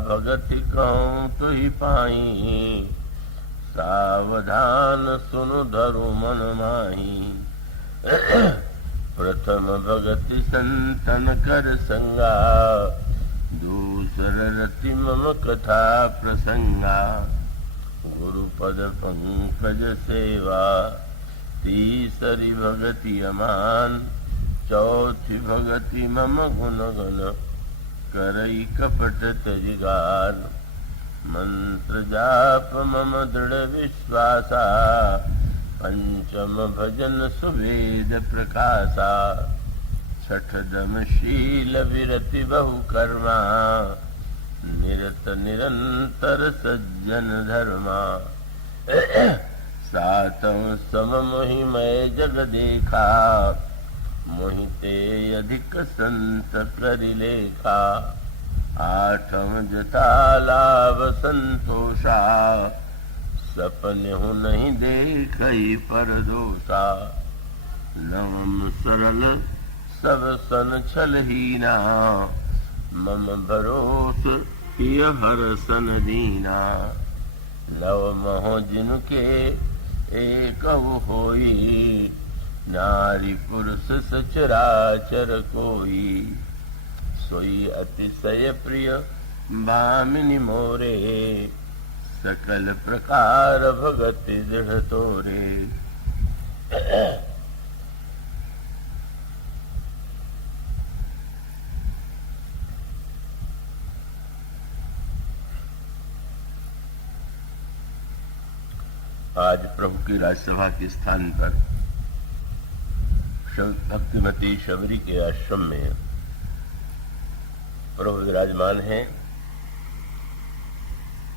भगति कहूँ तुहि पाई, सावधान सुनु धरु मन माही। प्रथम भगति संतन कर संगा, दूसर रति मम कथा प्रसंगा। गुरुपद पंकज सेवा, तीसरी भगति अमान। चौथी भगति मम गुण गण, करई कपट तजिगान। मंत्र जाप मम दृढ़ विश्वासा, पंचम भजन सुवेद प्रकाशा। छठ दम शील विरति बहु कर्मा, निरत निरंतर सज्जन धर्मा। सातम सम मोहि मैं जग देखा, मोहिते अधिक संत करिलेखा। आठम जथा लाभ संतोषा, सपने हूँ नहीं देखई पर दोषा। नवम सरल सब सन छलहीना, मम भरोस किय हर सन दीना। लव मोह जिनके एक होई, नारी पुरुष सचराचर कोई। सोई अतिशय प्रिय भामिनी मोरे, सकल प्रकार भगति दृढ़ तोरे। आज प्रभु की राजसभा के स्थान पर भक्तिमती शबरी के आश्रम में प्रभु विराजमान हैं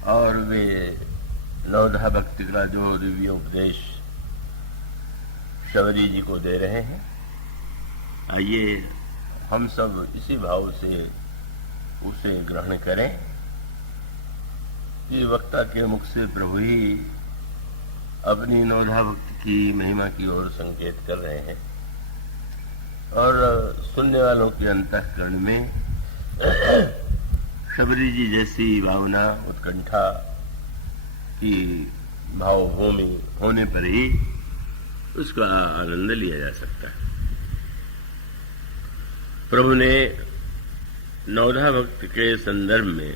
और वे नवधा भक्ति का जो दिव्य उपदेश शबरी जी को दे रहे हैं। आइए हम सब इसी भाव से उसे ग्रहण करें कि वक्ता के मुख से प्रभु ही अपनी नवधा भक्ति की महिमा की ओर संकेत कर रहे हैं और सुनने वालों के अंतःकरण में शबरी जी जैसी भावना उत्कंठा की भावभूमि होने पर ही उसका आनंद लिया जा सकता है। प्रभु ने नवधा भक्ति के संदर्भ में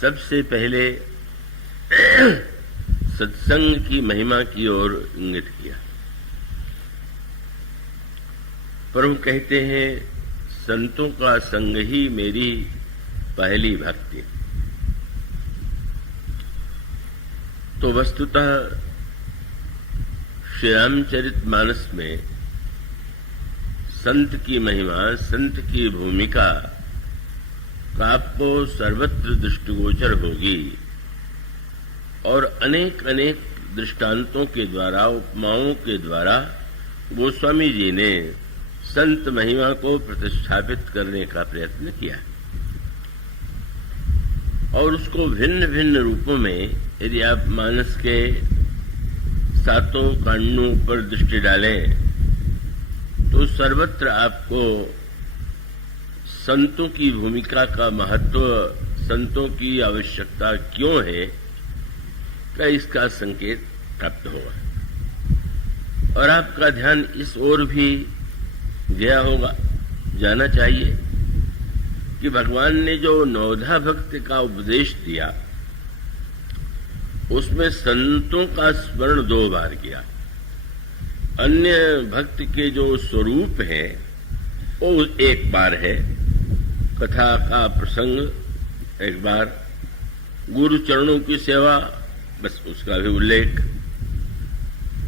सबसे पहले सत्संग की महिमा की ओर इंगित किया। प्रभु कहते हैं संतों का संग ही मेरी पहली भक्ति। तो वस्तुतः श्री रामचरितमानस में संत की महिमा, संत की भूमिका आपको सर्वत्र दृष्टिगोचर होगी और अनेक अनेक दृष्टांतों के द्वारा, उपमाओं के द्वारा गोस्वामी जी ने संत महिमा को प्रतिष्ठापित करने का प्रयत्न किया और उसको भिन्न भिन्न रूपों में यदि आप मानस के सातों कांडों पर दृष्टि डालें तो सर्वत्र आपको संतों की भूमिका का महत्व, संतों की आवश्यकता क्यों है का इसका संकेत प्राप्त होगा और आपका ध्यान इस ओर भी गया होगा, जाना चाहिए कि भगवान ने जो नवधा भक्ति का उपदेश दिया उसमें संतों का स्मरण 2 बार किया। अन्य भक्ति के जो स्वरूप है वो 1 बार है, कथा का प्रसंग 1 बार, गुरु चरणों की सेवा बस उसका भी उल्लेख,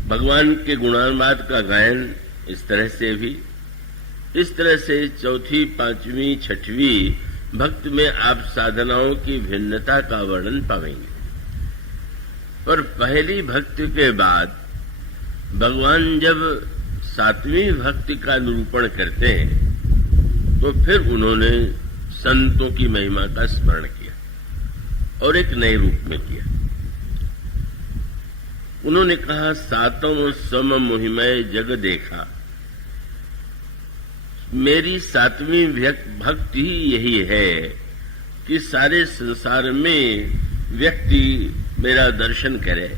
भगवान के गुणानुवाद का गायन इस तरह से भी, इस तरह से चौथी, पांचवी, छठवीं भक्ति में आप साधनाओं की भिन्नता का वर्णन पाएंगे। पर पहली भक्ति के बाद भगवान जब 7वीं भक्ति का निरूपण करते हैं तो फिर उन्होंने संतों की महिमा का स्मरण किया और एक नए रूप में किया। उन्होंने कहा, सातों सम मोहिमय जग देखा। मेरी 7वीं भक्ति ही यही है कि सारे संसार में व्यक्ति मेरा दर्शन करे,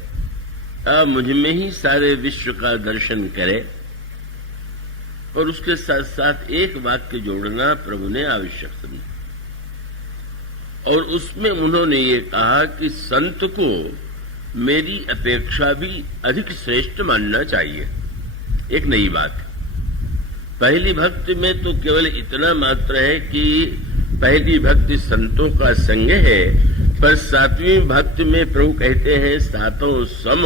मुझ में ही सारे विश्व का दर्शन करे। और उसके साथ साथ एक वाक्य जोड़ना प्रभु ने आवश्यक समझा, और उसमें उन्होंने ये कहा कि संत को मेरी अपेक्षा भी अधिक श्रेष्ठ मानना चाहिए। एक नई बात, पहली भक्ति में तो केवल इतना मात्र है कि पहली भक्ति संतों का संग है, पर सातवीं भक्ति में प्रभु कहते हैं सातों सम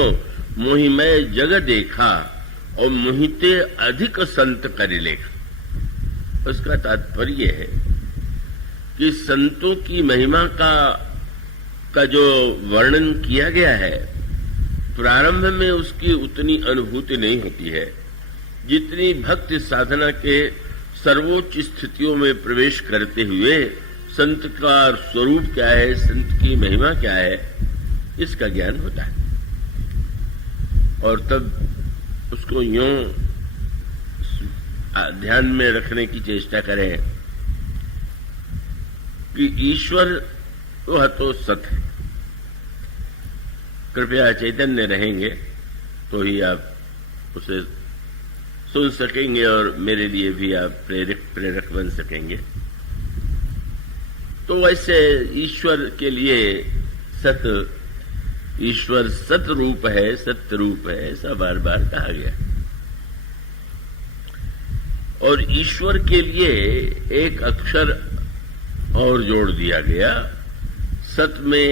मोहि मैं जग देखा और मोहिते अधिक संत कर लेखा। उसका तात्पर्य है कि संतों की महिमा का जो वर्णन किया गया है, प्रारंभ में उसकी उतनी अनुभूति नहीं होती है जितनी भक्ति साधना के सर्वोच्च स्थितियों में प्रवेश करते हुए संत का स्वरूप क्या है, संत की महिमा क्या है, इसका ज्ञान होता है। और तब उसको यूं ध्यान में रखने की चेष्टा करें कि ईश्वर वह तो सत है। कृपया चैतन्य रहेंगे तो ही आप उसे सुन सकेंगे और मेरे लिए भी आप प्रेरक बन सकेंगे। तो वैसे ईश्वर के लिए ईश्वर सत रूप है, सत्य रूप है, ऐसा बार बार कहा गया। और ईश्वर के लिए एक अक्षर और जोड़ दिया गया। सत में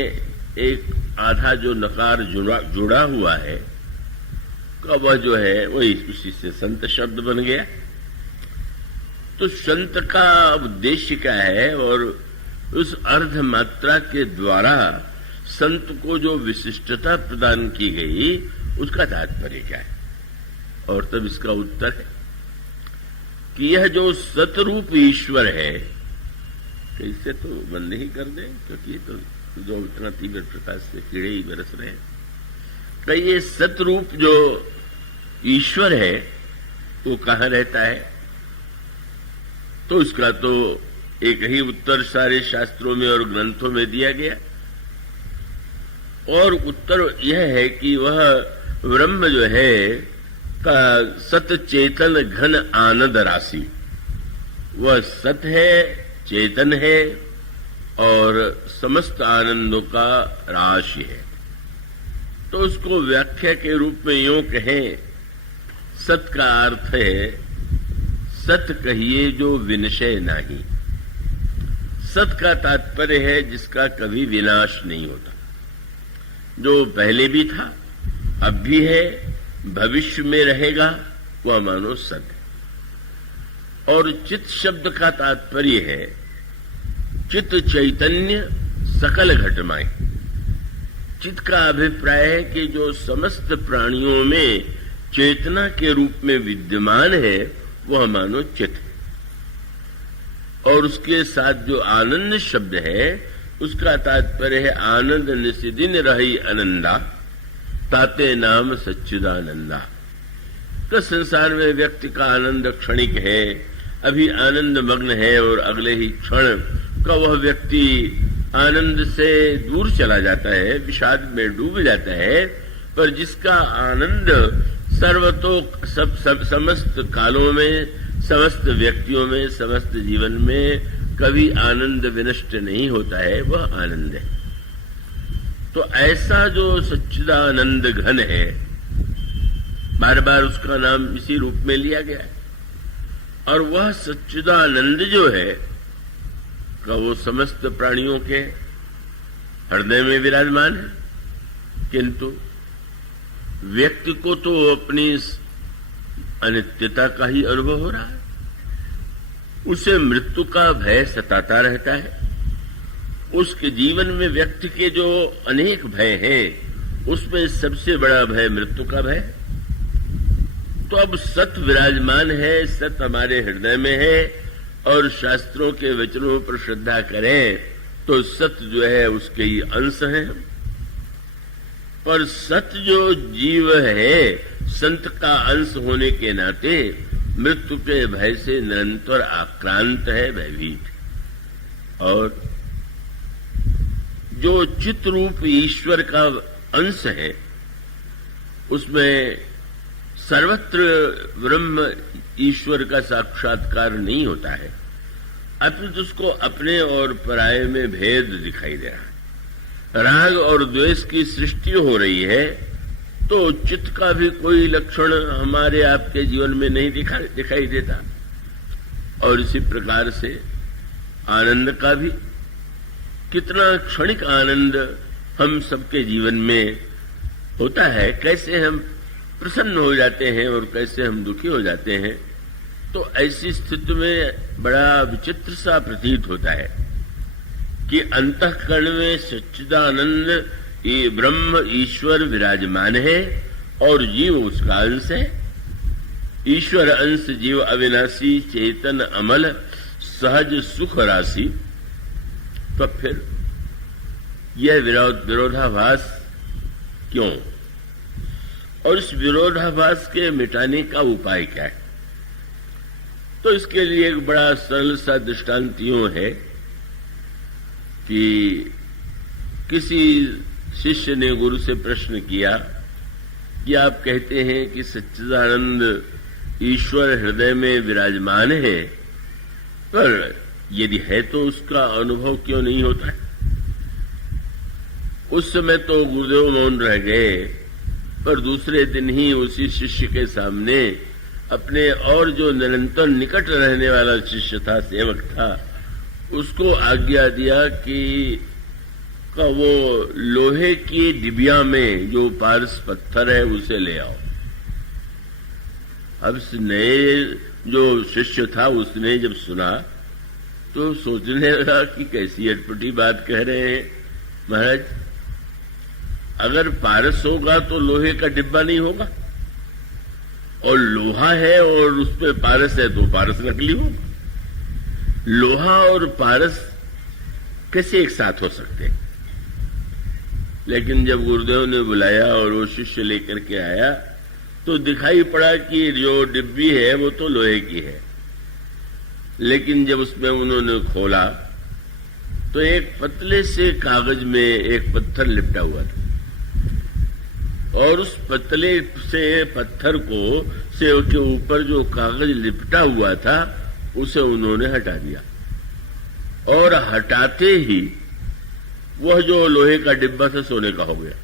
एक आधा जो नकार जुड़ा हुआ है, वह जो है वही उसी से संत शब्द बन गया। तो संत का उद्देश्य क्या है और उस अर्ध मात्रा के द्वारा संत को जो विशिष्टता प्रदान की गई उसका तात्पर्य क्या है। और तब इसका उत्तर है कि यह जो सतरूप ईश्वर है, इससे तो बंद ही कर दे, क्योंकि तो जो इतना तीव्र प्रकाश से कीड़े ही बरस रहे हैं। तो ये सतरूप जो ईश्वर है वो कहाँ रहता है, तो इसका तो एक ही उत्तर सारे शास्त्रों में और ग्रंथों में दिया गया। और उत्तर यह है कि वह ब्रह्म जो है का सत चेतन घन आनंद राशि, वह सत है, चेतन है और समस्त आनंदों का राशि है। तो उसको व्याख्या के रूप में यूं कहें, सत का अर्थ है सत कहिए जो विनशय नहीं। सत का तात्पर्य है जिसका कभी विनाश नहीं होता, जो पहले भी था, अब भी है, भविष्य में रहेगा, वह मानो सत है। और चित शब्द का तात्पर्य है चित चैतन्य सकल घटमाएं। चित का अभिप्राय है कि जो समस्त प्राणियों में चेतना के रूप में विद्यमान है वह मानो चित है। और उसके साथ जो आनंद शब्द है उसका तात्पर्य है आनंद निशिदिन रही आनंदा ताते नाम सच्चिदानंदा। तो संसार में व्यक्ति का आनंद क्षणिक है, अभी आनंद मग्न है और अगले ही क्षण का वह व्यक्ति आनंद से दूर चला जाता है, विषाद में डूब जाता है। पर जिसका आनंद सर्वतोक समस्त कालों में, समस्त व्यक्तियों में, समस्त जीवन में कभी आनंद विनष्ट नहीं होता है, वह आनंद है। तो ऐसा जो सच्चिदानंद घन है, बार बार उसका नाम इसी रूप में लिया गया है। और वह सच्चिदानंद जो है का वो समस्त प्राणियों के हृदय में विराजमान है, किंतु व्यक्ति को तो अपनी अनित्यता का ही अनुभव हो रहा है। उसे मृत्यु का भय सताता रहता है। उसके जीवन में व्यक्ति के जो अनेक भय हैं, उसमें सबसे बड़ा भय मृत्यु का भय। तो अब सत विराजमान है, सत हमारे हृदय में है, और शास्त्रों के वचनों पर श्रद्धा करें तो सत जो है उसके ही अंश हैं। पर सत जो जीव है, संत का अंश होने के नाते मृत्यु के भय से निरंतर आक्रांत है, भयभीत। और जो चित रूप ईश्वर का अंश है, उसमें सर्वत्र ब्रह्म ईश्वर का साक्षात्कार नहीं होता है, अपितु उसको अपने और पराये में भेद दिखाई दे रहा है। राग और द्वेष की सृष्टि हो रही है, तो चित्त का भी कोई लक्षण हमारे आपके जीवन में नहीं दिखाई देता। और इसी प्रकार से आनंद का भी, कितना क्षणिक आनंद हम सबके जीवन में होता है, कैसे हम प्रसन्न हो जाते हैं और कैसे हम दुखी हो जाते हैं। तो ऐसी स्थिति में बड़ा विचित्र सा प्रतीत होता है कि अंतःकरण में सच्चिदानंद ये ब्रह्म ईश्वर विराजमान है और जीव उसका अंश है। ईश्वर अंश जीव अविनाशी चेतन अमल सहज सुख राशि। तो फिर यह विरोधाभास क्यों, और इस विरोधाभास के मिटाने का उपाय क्या है? तो इसके लिए एक बड़ा सरल सा दृष्टांत यूं है कि किसी शिष्य ने गुरु से प्रश्न किया कि आप कहते हैं कि सच्चिदानंद ईश्वर हृदय में विराजमान है, पर यदि है तो उसका अनुभव क्यों नहीं होता है? उस समय तो गुरुदेव मौन रह गए, पर दूसरे दिन ही उसी शिष्य के सामने अपने और जो निरंतर निकट रहने वाला शिष्य था, सेवक था, उसको आज्ञा दिया कि वो लोहे की डिबिया में जो पारस पत्थर है उसे ले आओ। अब नए जो शिष्य था उसने जब सुना तो सोचने लगा कि कैसी अटपटी बात कह रहे हैं महाराज, अगर पारस होगा तो लोहे का डिब्बा नहीं होगा, और लोहा है और उसमें पारस है तो पारस नकली होगा। लोहा और पारस कैसे एक साथ हो सकते हैं? लेकिन जब गुरुदेव ने बुलाया और वो शिष्य लेकर के आया तो दिखाई पड़ा कि जो डिब्बी है वो तो लोहे की है, लेकिन जब उसमें उन्होंने खोला तो एक पतले से कागज में एक पत्थर लिपटा हुआ था, और उस पतले से पत्थर को से के ऊपर जो कागज लिपटा हुआ था उसे उन्होंने हटा दिया, और हटाते ही वह जो लोहे का डिब्बा था सोने का हो गया।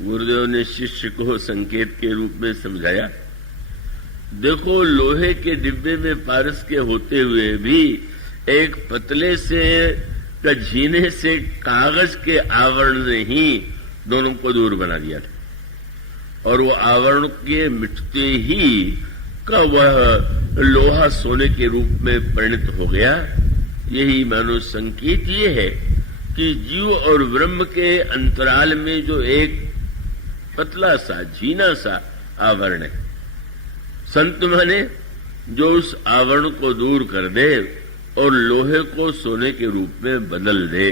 गुरुदेव ने शिष्य को संकेत के रूप में समझाया, देखो लोहे के डिब्बे में पारस के होते हुए भी एक पतले से झीने से कागज के आवरण ने ही दोनों को दूर बना दिया था, और वो आवरण के मिटते ही का वह लोहा सोने के रूप में परिणत हो गया। यही मानो संकेत ये है कि जीव और ब्रह्म के अंतराल में जो एक पतला सा झीना सा आवरण है, संत माने जो उस आवरण को दूर कर दे और लोहे को सोने के रूप में बदल दे।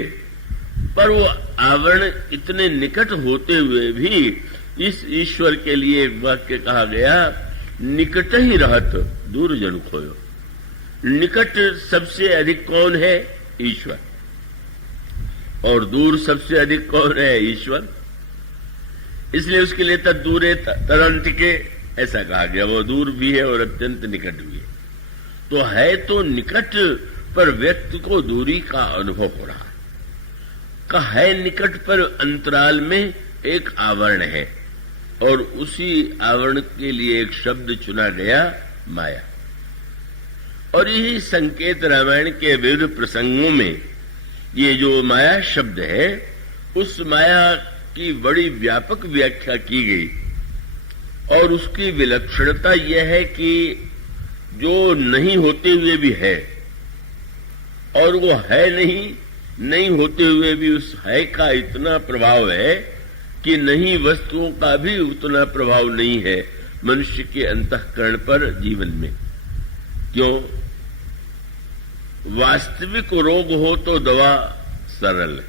पर वो आवरण इतने निकट होते हुए भी इस ईश्वर के लिए एक वाक्य कहा गया, निकट ही रहत दूर जन खोयो। निकट सबसे अधिक कौन है? ईश्वर। और दूर सबसे अधिक कौन है? ईश्वर। इसलिए उसके लिए तद्दूरे तरंतिके ऐसा कहा गया, वो दूर भी है और अत्यंत निकट भी है। तो है तो निकट, पर व्यक्ति को दूरी का अनुभव हो रहा है। का है निकट, पर अंतराल में एक आवरण है, और उसी आवरण के लिए एक शब्द चुना गया, माया। और यही संकेत रामायण के विविध प्रसंगों में ये जो माया शब्द है, उस माया की बड़ी व्यापक व्याख्या की गई, और उसकी विलक्षणता यह है कि जो नहीं होते हुए भी है, और वो है नहीं होते हुए भी उस है का इतना प्रभाव है कि नहीं वस्तुओं का भी उतना प्रभाव नहीं है मनुष्य के अंतःकरण पर, जीवन में। क्यों? वास्तविक रोग हो तो दवा सरल है,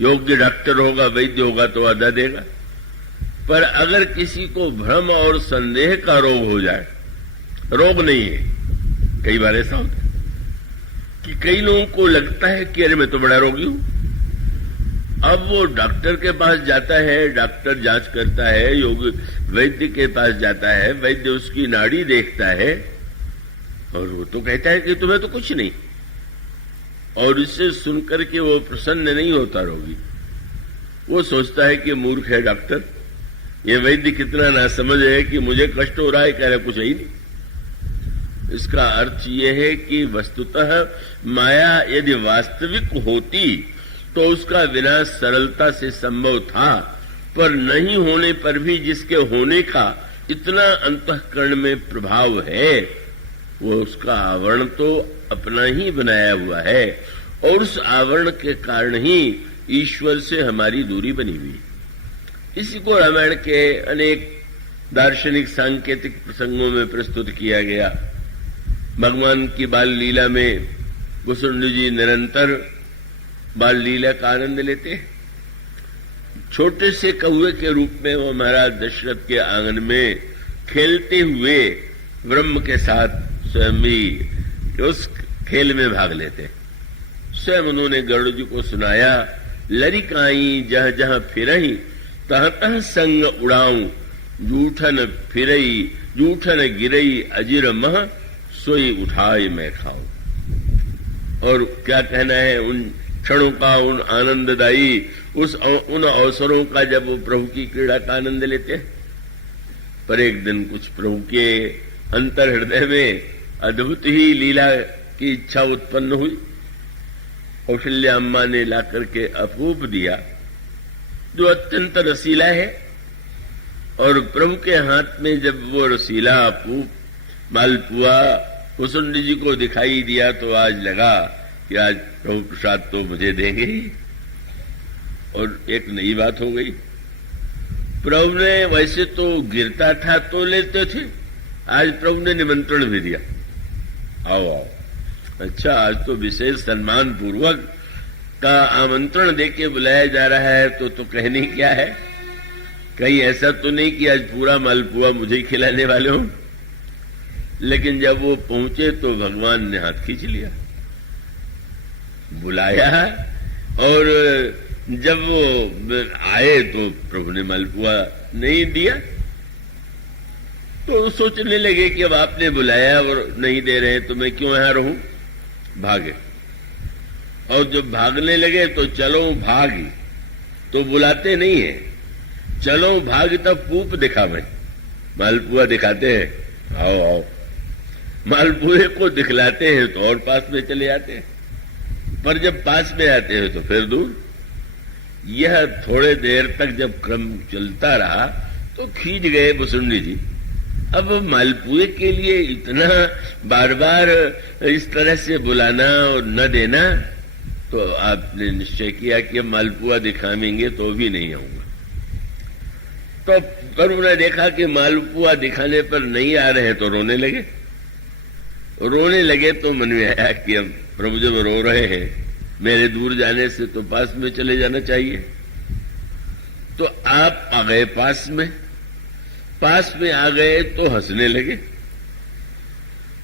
योग्य डॉक्टर होगा, वैद्य होगा तो आधा देगा। पर अगर किसी को भ्रम और संदेह का रोग हो जाए, रोग नहीं है, कई बार ऐसा होता है, कि कई लोगों को लगता है कि अरे मैं तो बड़ा रोगी हूं। अब वो डॉक्टर के पास जाता है, डॉक्टर जांच करता है, योग वैद्य के पास जाता है, वैद्य उसकी नाड़ी देखता है और वो तो कहता है कि तुम्हें तो कुछ नहीं, और इससे सुनकर के वो प्रसन्न नहीं होता रोगी। वो सोचता है कि मूर्ख है डॉक्टर, ये वैद्य कितना नासमझ है कि मुझे कष्ट हो रहा है, कह रहा कुछ ही नहीं। इसका अर्थ यह है कि वस्तुतः माया यदि वास्तविक होती तो उसका विनाश सरलता से संभव था, पर नहीं होने पर भी जिसके होने का इतना अंतःकरण में प्रभाव है, वो उसका आवरण तो अपना ही बनाया हुआ है, और उस आवरण के कारण ही ईश्वर से हमारी दूरी बनी हुई। इसी को रामायण के अनेक दार्शनिक सांकेतिक प्रसंगों में प्रस्तुत किया गया। भगवान की बाल लीला में भुसुंड जी निरंतर बाल लीला का आनंद लेते हैं। छोटे से कौवे के रूप में वो महाराज दशरथ के आंगन में खेलते हुए ब्रह्म के साथ स्वयं भी उस खेल में भाग लेते हैं। स्वयं उन्होंने गरुड़ जी को सुनाया, लरिकाई जह जह फिरही तह तह संग उड़ाऊं, जूठन फिरई जूठन गिरई अजिर मह सोई उठाई मैं खाऊं। और क्या कहना है उन क्षणों का, उन आनंददायी उन अवसरों का जब वो प्रभु की क्रीड़ा का आनंद लेते हैं। पर एक दिन कुछ प्रभु के अंतर हृदय में अद्भुत ही लीला की इच्छा उत्पन्न हुई। कौशल्या अम्मा ने लाकर के अपूप दिया जो अत्यंत रसीला है, और प्रभु के हाथ में जब वो रसीला अपूप मालपुआ भुसुंड जी को दिखाई दिया तो आज लगा कि आज प्रभु प्रसाद तो मुझे देंगे ही। और एक नई बात हो गई, प्रभु ने वैसे तो गिरता था तो लेते थे, आज प्रभु ने निमंत्रण भी दिया, आओ आओ। अच्छा, आज तो विशेष सम्मान पूर्वक का आमंत्रण देके बुलाया जा रहा है, तो कहनी क्या है? कहीं ऐसा तो नहीं कि आज पूरा मालपुआ मुझे ही खिलाने वाले हो। लेकिन जब वो पहुंचे तो भगवान ने हाथ खींच लिया, बुलाया, और जब वो आए तो प्रभु ने मालपुआ नहीं दिया। तो सोचने लगे कि अब आपने बुलाया और नहीं दे रहे तो मैं क्यों यहां रहूं, भागे। और जब भागने लगे तो चलो भागी, तो बुलाते नहीं है, चलो भाग तब पूप दिखा, मैं मालपुआ दिखाते हैं, आओ आओ। मालपुए को दिखलाते हैं तो और पास में चले जाते हैं, पर जब पास में आते हैं तो फिर दूर। यह थोड़े देर तक जब क्रम चलता रहा तो खींच गए भुसुंडी जी। अब मालपुए के लिए इतना बार बार इस तरह से बुलाना और न देना, तो आपने निश्चय किया कि अब मालपुआ दिखाएंगे तो भी नहीं आऊंगा। तो करुण ने देखा कि मालपुआ दिखाने पर नहीं आ रहे तो रोने लगे। रोने लगे तो मन में आया कि अब प्रभु जब रो रहे हैं, मेरे दूर जाने से तो पास में चले जाना चाहिए। तो आप आ गए पास में आ गए तो हंसने लगे।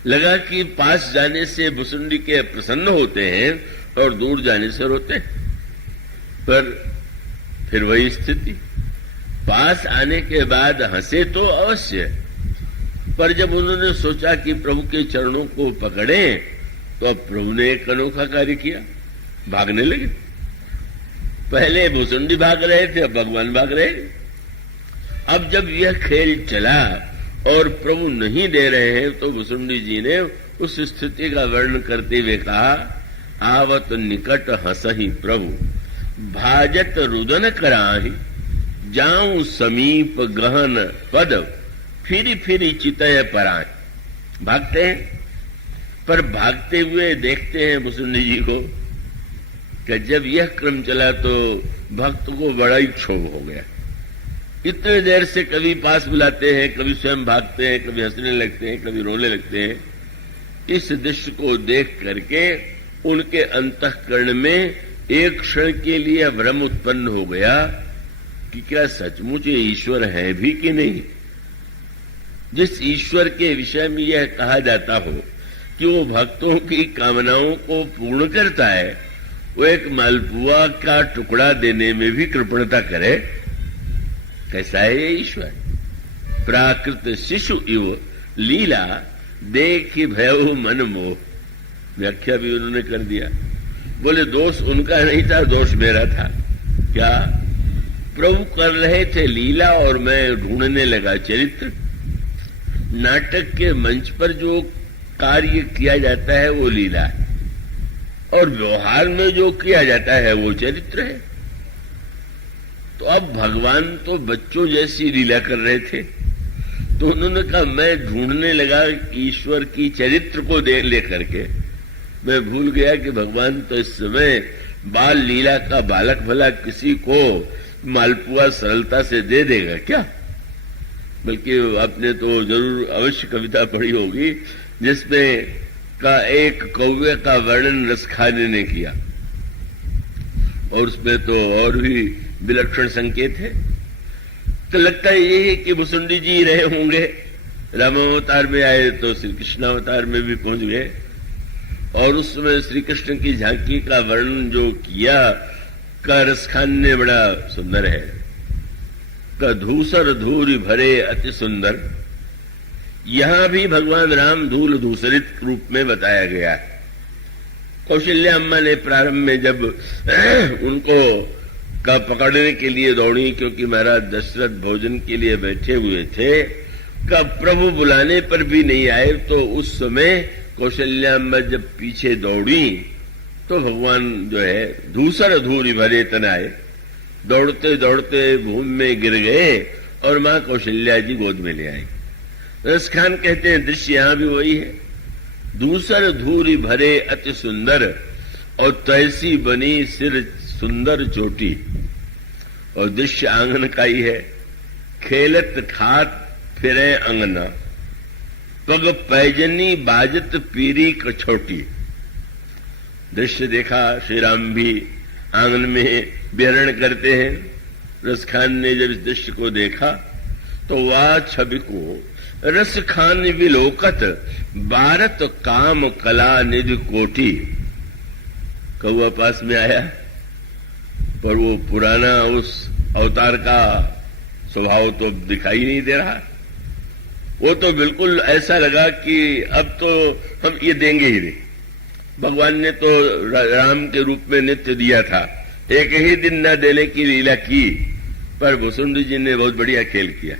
लगा कि पास जाने से भुसुंडी के प्रसन्न होते हैं और दूर जाने से रोते हैं। पर फिर वही स्थिति, पास आने के बाद हंसे तो अवश्य, पर जब उन्होंने सोचा कि प्रभु के चरणों को पकड़े तो अब प्रभु ने एक अनोखा कार्य किया, भागने लगे। पहले भुसुंडी भाग रहे थे, अब भगवान भाग रहे। अब जब यह खेल चला और प्रभु नहीं दे रहे हैं तो भुसुंडी जी ने उस स्थिति का वर्णन करते हुए कहा, आवत निकट हंसही प्रभु भाजत रुदन कराही, जाऊं समीप गहन पद फिरी फिरी चितय पराय। भागते हैं, पर भागते हुए देखते हैं भुसुंडी जी को कि जब यह क्रम चला तो भक्त को बड़ा ही क्षोभ हो गया। इतने देर से कभी पास बुलाते हैं, कभी स्वयं भागते हैं, कभी हंसने लगते हैं, कभी रोने लगते हैं। इस दृश्य को देख करके उनके अंतःकरण में एक क्षण के लिए भ्रम उत्पन्न हो गया कि क्या सचमुच ये ईश्वर है भी कि नहीं। जिस ईश्वर के विषय में यह कहा जाता हो कि वो भक्तों की कामनाओं को पूर्ण करता है, वो एक मालपुआ का टुकड़ा देने में भी कृपणता करे। कैसा है ये ईश्वर? प्राकृत शिशु इव लीला देख भय मन मोह। व्याख्या भी उन्होंने कर दिया। बोले दोष उनका नहीं था, दोष मेरा था। क्या? प्रभु कर रहे थे लीला और मैं ढूंढने लगा चरित्र। नाटक के मंच पर जो कार्य किया जाता है वो लीला है, और व्यवहार में जो किया जाता है वो चरित्र है। तो अब भगवान तो बच्चों जैसी लीला कर रहे थे, तो उन्होंने कहा मैं ढूंढने लगा ईश्वर की चरित्र को लेकर के। मैं भूल गया कि भगवान तो इस समय बाल लीला का बालक भला किसी को मालपुआ सरलता से दे देगा क्या? बल्कि आपने तो जरूर अवश्य कविता पढ़ी होगी जिसमें का एक कौवे का वर्णन रसखाने ने किया, और उसमें तो और भी विलक्षण संकेत है। तो लगता है ये है कि मुसुंडी जी रहे होंगे, रामावतार में आए तो श्री कृष्णावतार में भी पहुंच गए, और उस समय श्री कृष्ण की झांकी का वर्णन जो किया का रसखान ने बड़ा सुंदर है। का धूसर धूरी भरे अति सुंदर, यहां भी भगवान राम धूल धूसरित रूप में बताया गया है। कौशल्या अम्मा ने प्रारंभ में जब उनको का पकड़ने के लिए दौड़ी, क्योंकि महाराज दशरथ भोजन के लिए बैठे हुए थे, का प्रभु बुलाने पर भी नहीं आए, तो उस समय कौशल्या अम्मा जब पीछे दौड़ी तो भगवान जो है धूसर धूरी भरे तनाए, दौड़ते दौड़ते भूमि में गिर गए और मां कौशल्या जी गोद में ले आई। रसखान कहते हैं दृश्य यहां भी वही है। धूसर धूरी भरे अति सुंदर, और तैसी बनी सिर सुंदर चोटी, और दृश्य आंगन का ही है। खेलत खात फिरे अंगना, पग पैजनी बाजत पीरी कछोटी। दृश्य देखा, श्री राम भी आंगन में विहरण करते हैं। रसखान ने जब इस दृश्य को देखा तो वह छवि को रसखान विलोकत भारत काम कला निधि कोठी। कौआ पास में आया, पर वो पुराना उस अवतार का स्वभाव तो दिखाई नहीं दे रहा। वो तो बिल्कुल ऐसा लगा कि अब तो हम ये देंगे ही नहीं। भगवान ने तो राम के रूप में नित्य दिया था, एक ही दिन न देने की लीला की, पर भुसुंडी जी ने बहुत बढ़िया खेल किया।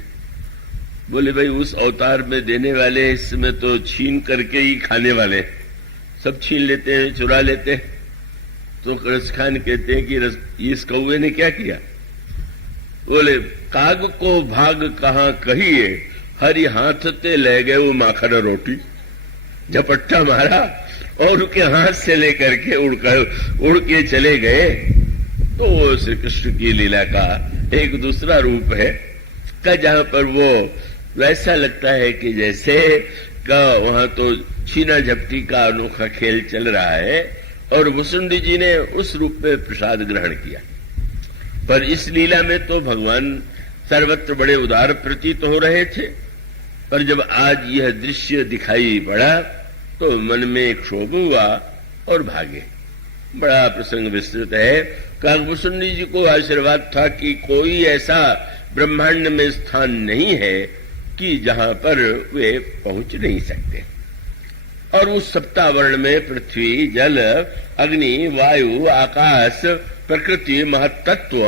बोले भाई उस अवतार में देने वाले इसमें तो छीन करके ही खाने वाले, सब छीन लेते हैं, चुरा लेते हैं। तो रसखान कहते हैं कि इस कौवे ने क्या किया? बोले काग को भाग कहां कहिए, हरि हाथ ते ले गए वो माखन रोटी। झपट्टा मारा और उनके हाथ से लेकर के उड़ के चले गए। तो वो श्री कृष्ण की लीला का एक दूसरा रूप है का, जहां पर वो वैसा लगता है कि जैसे का वहां तो छीना झपटी का अनोखा खेल चल रहा है, और भुसुंडी जी ने उस रूप में प्रसाद ग्रहण किया। पर इस लीला में तो भगवान सर्वत्र बड़े उदार प्रतीत हो रहे थे, पर जब आज यह दृश्य दिखाई पड़ा तो मन में एक क्षोभ हुआ और भागे। बड़ा प्रसंग विस्तृत है। काकभूषुंडी जी को आशीर्वाद था कि कोई ऐसा ब्रह्मांड में स्थान नहीं है कि जहां पर वे पहुंच नहीं सकते। और उस सप्तावरण में पृथ्वी, जल, अग्नि, वायु, आकाश, प्रकृति, महत्त्व,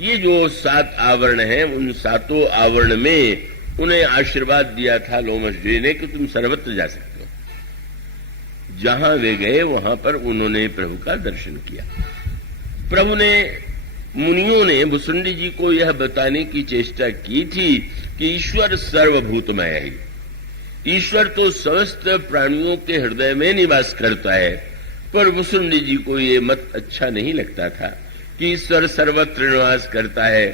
ये जो 7 आवरण हैं, उन 7 आवरण में उन्हें आशीर्वाद दिया था लोमश जी ने कि तुम सर्वत्र जा सकते हो। जहां वे गए वहां पर उन्होंने प्रभु का दर्शन किया। प्रभु ने, मुनियों ने भुसुंडी जी को यह बताने की चेष्टा की थी कि ईश्वर सर्वभूतमय है। ईश्वर तो समस्त प्राणियों के हृदय में निवास करता है, पर भुसुंडी जी को ये मत अच्छा नहीं लगता था कि ईश्वर सर्वत्र निवास करता है,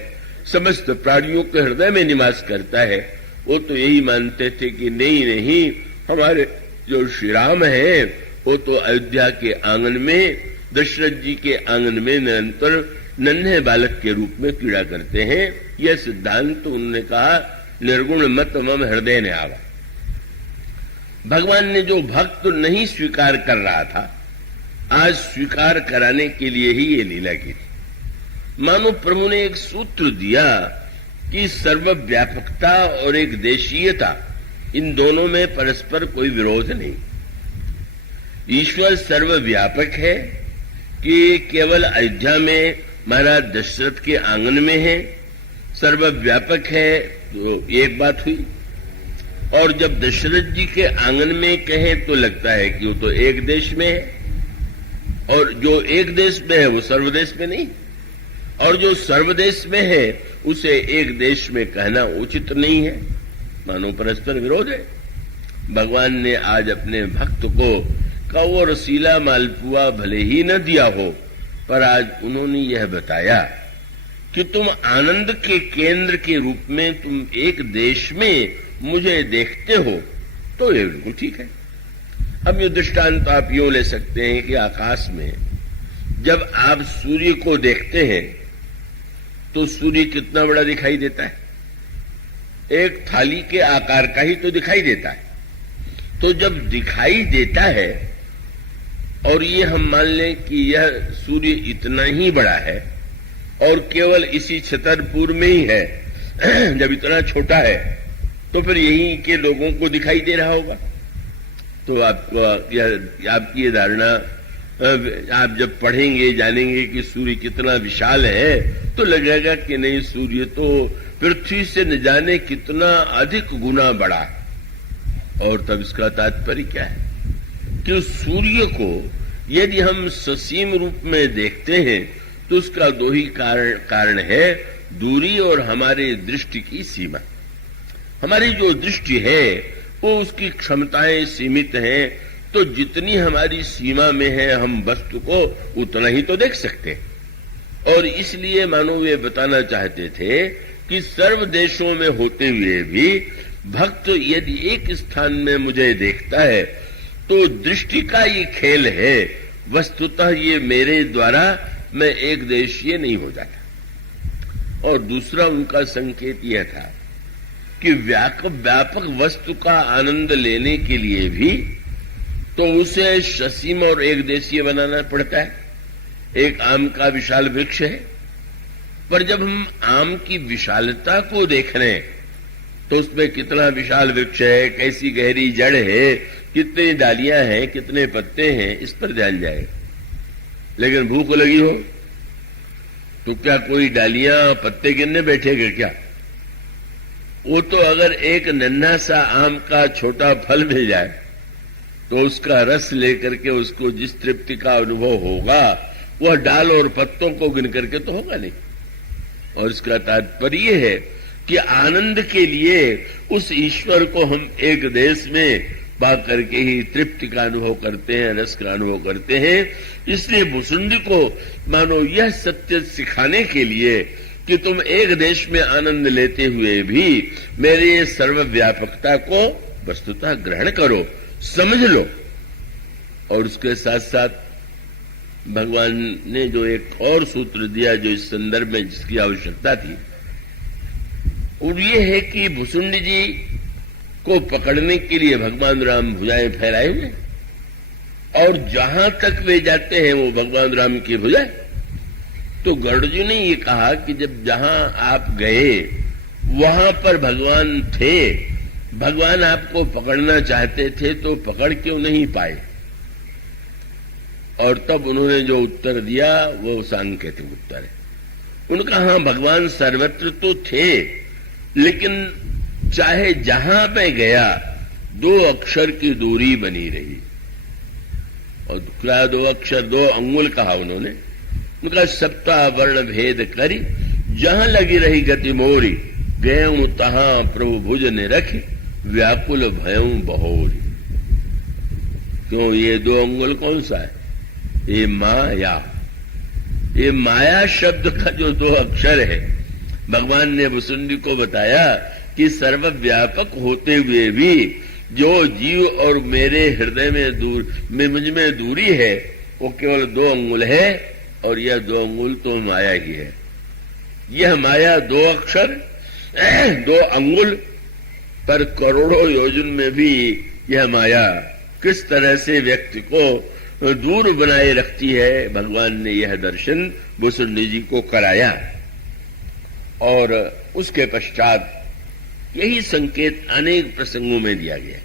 समस्त प्राणियों के हृदय में निवास करता है। वो तो यही मानते थे कि नहीं, हमारे जो श्री राम है वो तो अयोध्या के आंगन में, दशरथ जी के आंगन में निरंतर नन्हे बालक के रूप में क्रीड़ा करते हैं। यह सिद्धांत तो उन्होंने कहा निर्गुण मत मम हृदय ने आवा। भगवान ने जो भक्त नहीं स्वीकार कर रहा था, आज स्वीकार कराने के लिए ही ये लीला की थी। मानो प्रभु ने एक सूत्र दिया कि सर्वव्यापकता और एक देशीयता, इन दोनों में परस्पर कोई विरोध नहीं। ईश्वर सर्वव्यापक है कि केवल अयोध्या में महाराज दशरथ के आंगन में है, सर्वव्यापक है तो एक बात हुई। और जब दशरथ जी के आंगन में कहें तो लगता है कि वो तो एक देश में है, और जो एक देश में है वो सर्वदेश में नहीं, और जो सर्वदेश में है उसे एक देश में कहना उचित नहीं है, मानो परस्पर विरोध है। भगवान ने आज अपने भक्त को कौ रसीला मालपुआ भले ही न दिया हो, पर आज उन्होंने यह बताया कि तुम आनंद के केंद्र के रूप में तुम एक देश में मुझे देखते हो, तो ये बिल्कुल ठीक है। अब ये दृष्टांत आप यूं ले सकते हैं कि आकाश में जब आप सूर्य को देखते हैं तो सूर्य कितना बड़ा दिखाई देता है, एक थाली के आकार का ही तो दिखाई देता है। तो जब दिखाई देता है और ये हम मान लें कि यह सूर्य इतना ही बड़ा है और केवल इसी छतरपुर में ही है, जब इतना छोटा है तो फिर यहीं के लोगों को दिखाई दे रहा होगा। तो आपकी ये धारणा, आप जब पढ़ेंगे जानेंगे कि सूर्य कितना विशाल है तो लगेगा कि नहीं, सूर्य तो पृथ्वी से न जाने कितना अधिक गुना बड़ा। और तब इसका तात्पर्य क्या है कि उस सूर्य को यदि हम ससीम रूप में देखते हैं तो उसका दो ही कारण है, दूरी और हमारे दृष्टि की सीमा। हमारी जो दृष्टि है वो उसकी क्षमताएं सीमित हैं, तो जितनी हमारी सीमा में है हम वस्तु को उतना ही तो देख सकते हैं। और इसलिए मानो वे बताना चाहते थे कि सर्व देशों में होते हुए भी भक्त यदि एक स्थान में मुझे देखता है तो दृष्टि का ये खेल है, वस्तुतः ये मेरे द्वारा मैं एक देशीय नहीं हो जाता। और दूसरा उनका संकेत यह था कि व्यापक वस्तु का आनंद लेने के लिए भी तो उसे ससीम और एक देशीय बनाना पड़ता है। एक आम का विशाल वृक्ष है, पर जब हम आम की विशालता को देख रहे हैं तो उसमें कितना विशाल वृक्ष है, कैसी गहरी जड़ है, कितनी डालियां हैं, कितने पत्ते हैं, इस पर ध्यान जाए। लेकिन भूख लगी हो तो क्या कोई डालियां पत्ते गिनने बैठेगा क्या? वो तो अगर एक नन्हा सा आम का छोटा फल मिल जाए तो उसका रस लेकर के उसको जिस तृप्ति का अनुभव होगा वह डाल और पत्तों को गिन करके तो होगा नहीं। और इसका तात्पर्य है कि आनंद के लिए उस ईश्वर को हम एक देश में पा करके ही तृप्ति का अनुभव करते हैं, रस का अनुभव करते हैं। इसलिए भुसुंडी को मानो यह सत्य सिखाने के लिए कि तुम एक देश में आनंद लेते हुए भी मेरे सर्वव्यापकता को वस्तुतः ग्रहण करो, समझ लो। और उसके साथ साथ भगवान ने जो एक और सूत्र दिया जो इस संदर्भ में जिसकी आवश्यकता थी, और ये है कि भुसुंडी जी को पकड़ने के लिए भगवान राम भुजाएं फैलाए हुए और जहां तक वे जाते हैं वो भगवान राम की भुजाएं। तो गरुड़ जी ने ये कहा कि जब जहां आप गए वहां पर भगवान थे, भगवान आपको पकड़ना चाहते थे तो पकड़ क्यों नहीं पाए? और तब उन्होंने जो उत्तर दिया वो सांकेतिक उत्तर है। उनका हाँ, भगवान सर्वत्र तो थे, लेकिन चाहे जहां पे गया 2 अक्षर की दूरी बनी रही। और क्या 2 अक्षर, 2 अंगुल कहा उन्होंने। उनका सप्ताह वर्ण भेद करी, जहां लगी रही गति मोरी, गयऊं तहां प्रभु भुज ने रखे, व्याकुल भयऊं बहोरी। क्यों ये 2 अंगुल कौन सा है? ये माया। ये माया शब्द का जो 2 अक्षर है, भगवान ने भुसुंडी को बताया कि सर्वव्यापक होते हुए भी जो जीव और मेरे हृदय में मुझ में दूरी है वो केवल 2 अंगुल है, और यह 2 अंगुल तो माया ही है। यह माया 2 अक्षर 2 अंगुल पर करोड़ों योजन में भी यह माया किस तरह से व्यक्ति को दूर बनाए रखती है, भगवान ने यह दर्शन भुसुंडी जी को कराया। और उसके पश्चात यही संकेत अनेक प्रसंगों में दिया गया।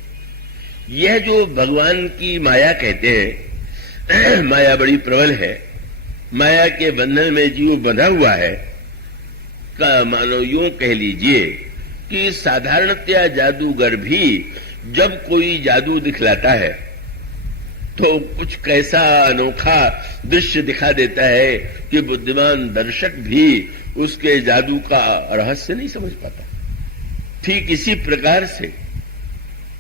यह जो भगवान की माया कहते हैं, माया बड़ी प्रबल है। माया के बंधन में जीव बंधा हुआ है का मानो यूं कह लीजिए कि साधारणतया जादूगर भी जब कोई जादू दिखलाता है तो कुछ कैसा अनोखा दृश्य दिखा देता है कि बुद्धिमान दर्शक भी उसके जादू का रहस्य नहीं समझ पाता। ठीक इसी प्रकार से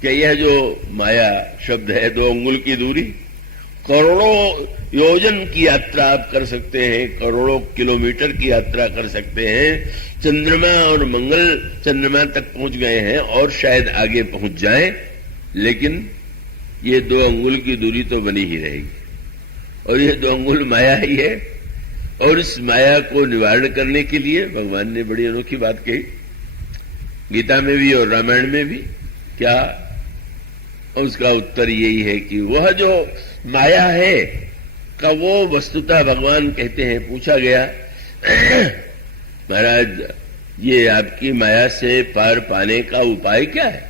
कि यह जो माया शब्द है, 2 अंगुल की दूरी, करोड़ों योजन की यात्रा आप कर सकते हैं, करोड़ों किलोमीटर की यात्रा कर सकते हैं। चंद्रमा और मंगल चंद्रमा तक पहुंच गए हैं और शायद आगे पहुंच जाएं, लेकिन ये 2 अंगुल की दूरी तो बनी ही रहेगी। और ये 2 अंगुल माया ही है। और इस माया को निवारण करने के लिए भगवान ने बड़ी अनोखी बात कही, गीता में भी और रामायण में भी। क्या? उसका उत्तर यही है कि वह जो माया है का वो वस्तुतः भगवान कहते हैं, पूछा गया महाराज ये आपकी माया से पार पाने का उपाय क्या है?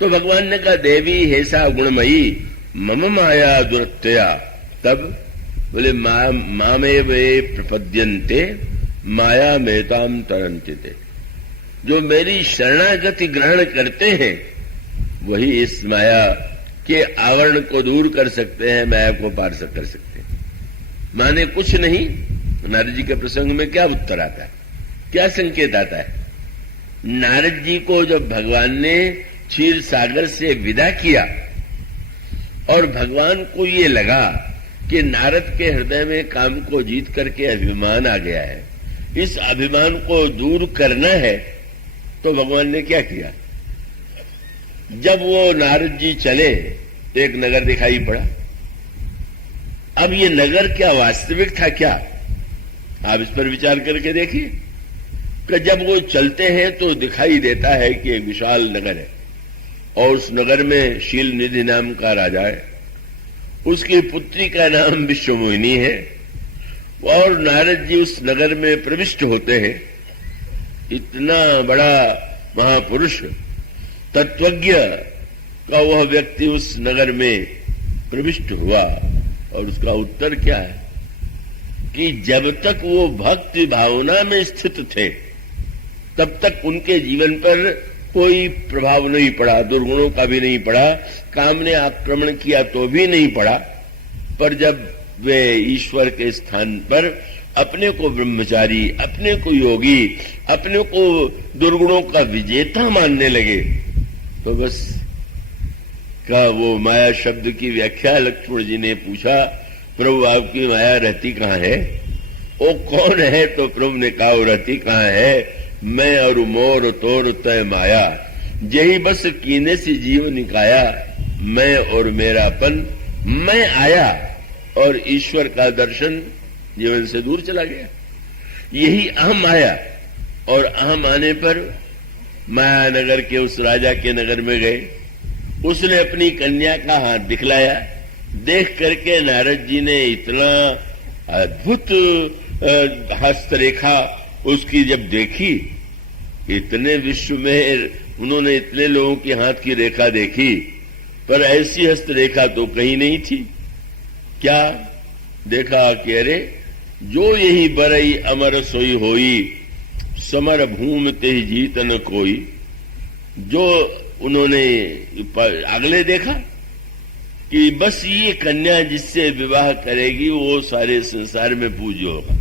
तो भगवान ने कहा, देवी हेसा गुणमयी मम माया दुरत्यया। तब बोले मामे वे प्रपद्यन्ते माया मेताम तरंते। जो मेरी शरणागति ग्रहण करते हैं वही इस माया के आवरण को दूर कर सकते हैं, माया को पार कर सकते हैं। माने कुछ नहीं। नारद जी के प्रसंग में क्या उत्तर आता है, क्या संकेत आता है? नारद जी को जब भगवान ने क्षीर सागर से विदा किया और भगवान को ये लगा कि नारद के हृदय में काम को जीत करके अभिमान आ गया है, इस अभिमान को दूर करना है, तो भगवान ने क्या किया? जब वो नारद जी चले एक नगर दिखाई पड़ा। अब ये नगर क्या वास्तविक था क्या? आप इस पर विचार करके देखिए कि जब वो चलते हैं तो दिखाई देता है कि एक विशाल नगर है और उस नगर में शील निधि नाम का राजा है, उसकी पुत्री का नाम विश्वमोहिनी है। और नारद जी उस नगर में प्रविष्ट होते हैं। इतना बड़ा महापुरुष तत्वज्ञ का वह व्यक्ति उस नगर में प्रविष्ट हुआ और उसका उत्तर क्या है कि जब तक वो भक्ति भावना में स्थित थे तब तक उनके जीवन पर कोई प्रभाव नहीं पड़ा, दुर्गुणों का भी नहीं पड़ा, काम ने आक्रमण किया तो भी नहीं पड़ा। पर जब वे ईश्वर के स्थान पर अपने को ब्रह्मचारी, अपने को योगी, अपने को दुर्गुणों का विजेता मानने लगे तो बस का वो माया शब्द की व्याख्या लक्ष्मण जी ने पूछा, प्रभु आपकी माया रहती कहाँ है? वो कौन है? तो प्रभु ने कहा, रहती कहाँ है? मैं और मोर तोर तय माया, यही बस कीने से जीव निकाया, मैं और मेरापन मैं आया और ईश्वर का दर्शन जीवन से दूर चला गया। यही अहम आया। और अहम आने पर माया नगर के उस राजा के नगर में गए, उसने अपनी कन्या का हाथ दिखलाया। देख करके नारद जी ने इतना अद्भुत हस्तरेखा उसकी जब देखी, इतने विश्व में उन्होंने इतने लोगों की हाथ की रेखा देखी पर ऐसी हस्तरेखा तो कहीं नहीं थी। क्या देखा कि अरे जो यही बरई अमर सोई होई, समर भूम ते जीत न कोई। जो उन्होंने अगले देखा कि बस ये कन्या जिससे विवाह करेगी वो सारे संसार में पूज्य होगा,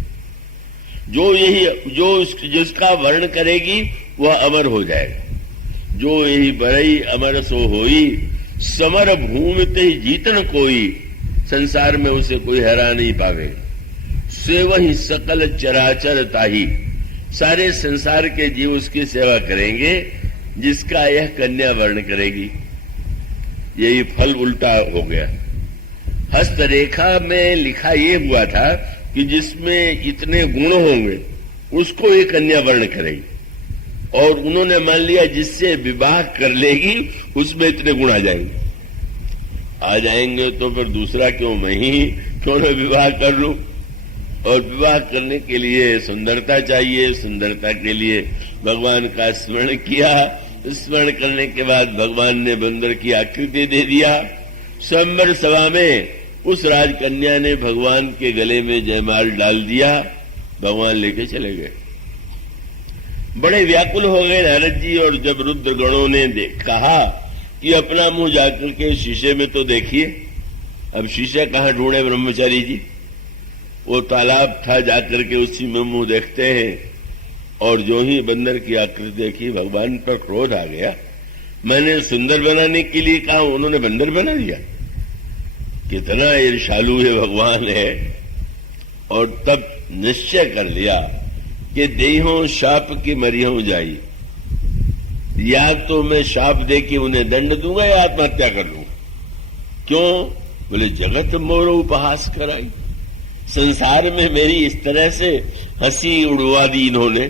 जो जिसका वर्ण करेगी वह अमर हो जाएगा। जो यही बरई अमर सो होई, समर भूमि ते जीतन कोई। संसार में उसे कोई हरा नहीं पावेगा। से वही सकल चराचर ताही, सारे संसार के जीव उसकी सेवा करेंगे जिसका यह कन्या वर्ण करेगी। यही फल उल्टा हो गया। हस्तरेखा में लिखा ये हुआ था कि जिसमें इतने गुण होंगे उसको ये कन्या वर्ण करेगी, और उन्होंने मान लिया जिससे विवाह कर लेगी उसमें इतने गुण आ जाएंगे तो फिर दूसरा क्यों, मैं ही क्यों न विवाह कर लूं। और विवाह करने के लिए सुंदरता चाहिए, सुंदरता के लिए भगवान का स्मरण किया। स्मरण करने के बाद भगवान ने बंदर की आकृति दे दिया। स्वयंवर सभा में उस राजकन्या ने भगवान के गले में जयमाल डाल दिया, भगवान लेके चले गए। बड़े व्याकुल हो गए नारद जी, और जब रुद्र गणों ने कहा कि अपना मुंह जाकर के शीशे में तो देखिए, अब शीशा कहां ढूंढे ब्रह्मचारी जी, वो तालाब था, जाकर के उसी में मुंह देखते हैं। और जो ही बंदर की आकृति देखी भगवान पर क्रोध आ गया। मैंने सुंदर बनाने के लिए कहा, उन्होंने बंदर बना दिया। कितना ईर्ष्यालु है भगवान है। और तब निश्चय कर लिया कि देहों शाप की मरियों जाई, या तो मैं शाप दे के उन्हें दंड दूंगा या आत्महत्या कर लूंगा। क्यों? बोले जगत मोर उपहास कराई, संसार में मेरी इस तरह से हंसी उड़वा दी इन्होंने।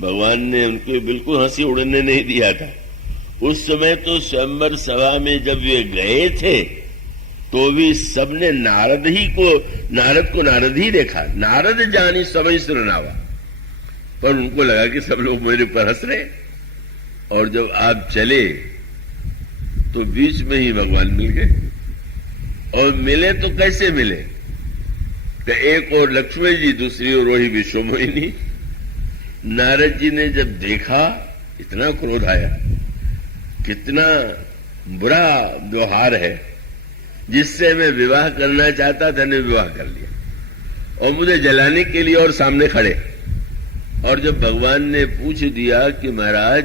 भगवान ने उनके बिल्कुल हंसी उड़ने नहीं दिया था। उस समय तो स्वयंवर सभा में जब वे गए थे तो भी सबने नारद को नारद ही देखा। नारद जानी समझ सुनावा, पर उनको लगा कि सब लोग मेरे पर हंस रहे। और जब आप चले तो बीच में ही भगवान मिल गए। और मिले तो कैसे मिले? तो एक और लक्ष्मी जी, दूसरी ओर वही विश्वमोहिनी। नारद जी ने जब देखा इतना क्रोध आया, कितना बुरा व्यवहार है, जिससे मैं विवाह करना चाहता था ने विवाह कर लिया और मुझे जलाने के लिए और सामने खड़े। और जब भगवान ने पूछ दिया कि महाराज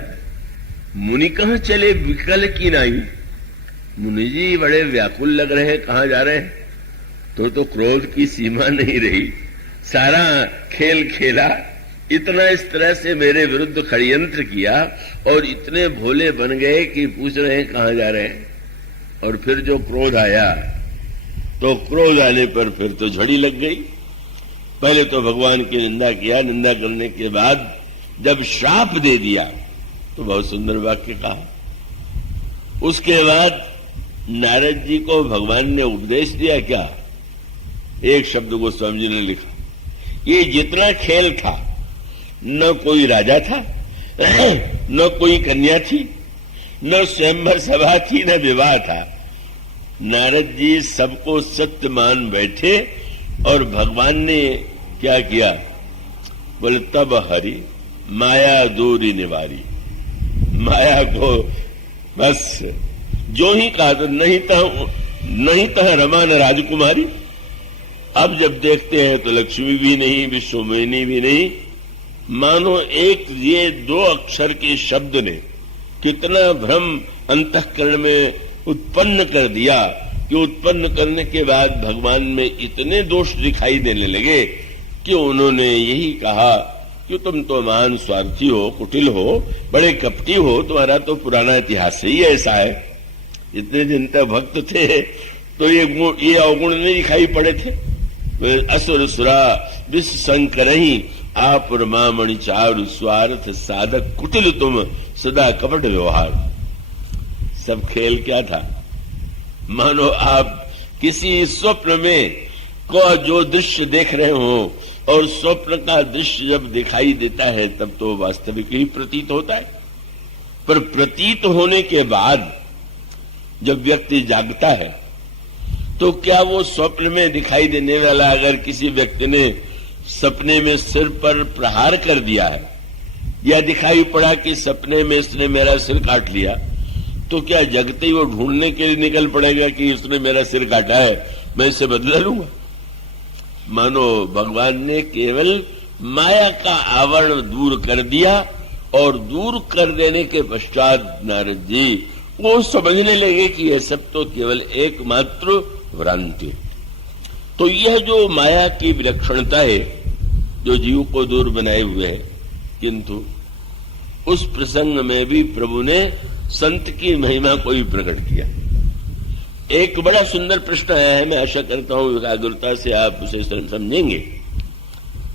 मुनि कहां चले, विकल की नहीं, मुनि जी बड़े व्याकुल लग रहे हैं, कहां जा रहे हैं? तो क्रोध की सीमा नहीं रही, सारा खेल खेला, इतना इस तरह से मेरे विरुद्ध षड्यंत्र किया और इतने भोले बन गए कि पूछ रहे हैं कहां जा रहे हैं। और फिर जो क्रोध आया, तो क्रोध आने पर फिर तो झड़ी लग गई। पहले तो भगवान की निंदा किया, निंदा करने के बाद जब श्राप दे दिया तो बहुत सुंदर वाक्य कहा। उसके बाद नारद जी को भगवान ने उपदेश दिया क्या? एक शब्द को स्वामी जी ने लिखा, ये जितना खेल था, न कोई राजा था, न कोई कन्या थी, न स्वयंवर सभा थी, न विवाह था। नारद जी सबको सत्य मान बैठे और भगवान ने क्या किया? बोले तब हरि माया दूरी निवारी। माया को बस जो ही कहा तो नहीं था रमा न राजकुमारी। अब जब देखते हैं तो लक्ष्मी भी नहीं, विश्वमोहिनी भी नहीं। मानो एक ये दो अक्षर के शब्द ने कितना भ्रम अंतःकरण में उत्पन्न कर दिया कि उत्पन्न करने के बाद भगवान में इतने दोष दिखाई देने लगे कि उन्होंने यही कहा कि तुम तो महान स्वार्थी हो, कुटिल हो, बड़े कपटी हो, तुम्हारा तो पुराना इतिहास ही ऐसा है। इतने दिन तक भक्त थे तो ये अवगुण नहीं दिखाई पड़े थे। असुर सुरा विश्व शंकर ही आप मामणि चारु स्वार्थ साधक कुटिल तुम सदा कपट व्यवहार। सब खेल क्या था? मानो आप किसी स्वप्न में को जो दृश्य देख रहे हो और स्वप्न का दृश्य जब दिखाई देता है तब तो वास्तविक ही प्रतीत होता है। पर प्रतीत होने के बाद जब व्यक्ति जागता है तो क्या वो स्वप्न में दिखाई देने वाला अगर किसी व्यक्ति ने सपने में सिर पर प्रहार कर दिया है या दिखाई पड़ा कि सपने में इसने मेरा सिर काट लिया, तो क्या जगते ही वो ढूंढने के लिए निकल पड़ेगा कि उसने मेरा सिर काटा है, मैं इसे बदला लूंगा? मानो भगवान ने केवल माया का आवरण दूर कर दिया और दूर कर देने के पश्चात नारद जी वो समझने लगे कि यह सब तो केवल एकमात्र भ्रांति। तो यह जो माया की विलक्षणता है जो जीव को दूर बनाए हुए है, किंतु उस प्रसंग में भी प्रभु ने संत की महिमा को भी प्रकट किया। एक बड़ा सुंदर प्रश्न आया है, मैं आशा करता हूं एकाग्रता से आप उसे समझेंगे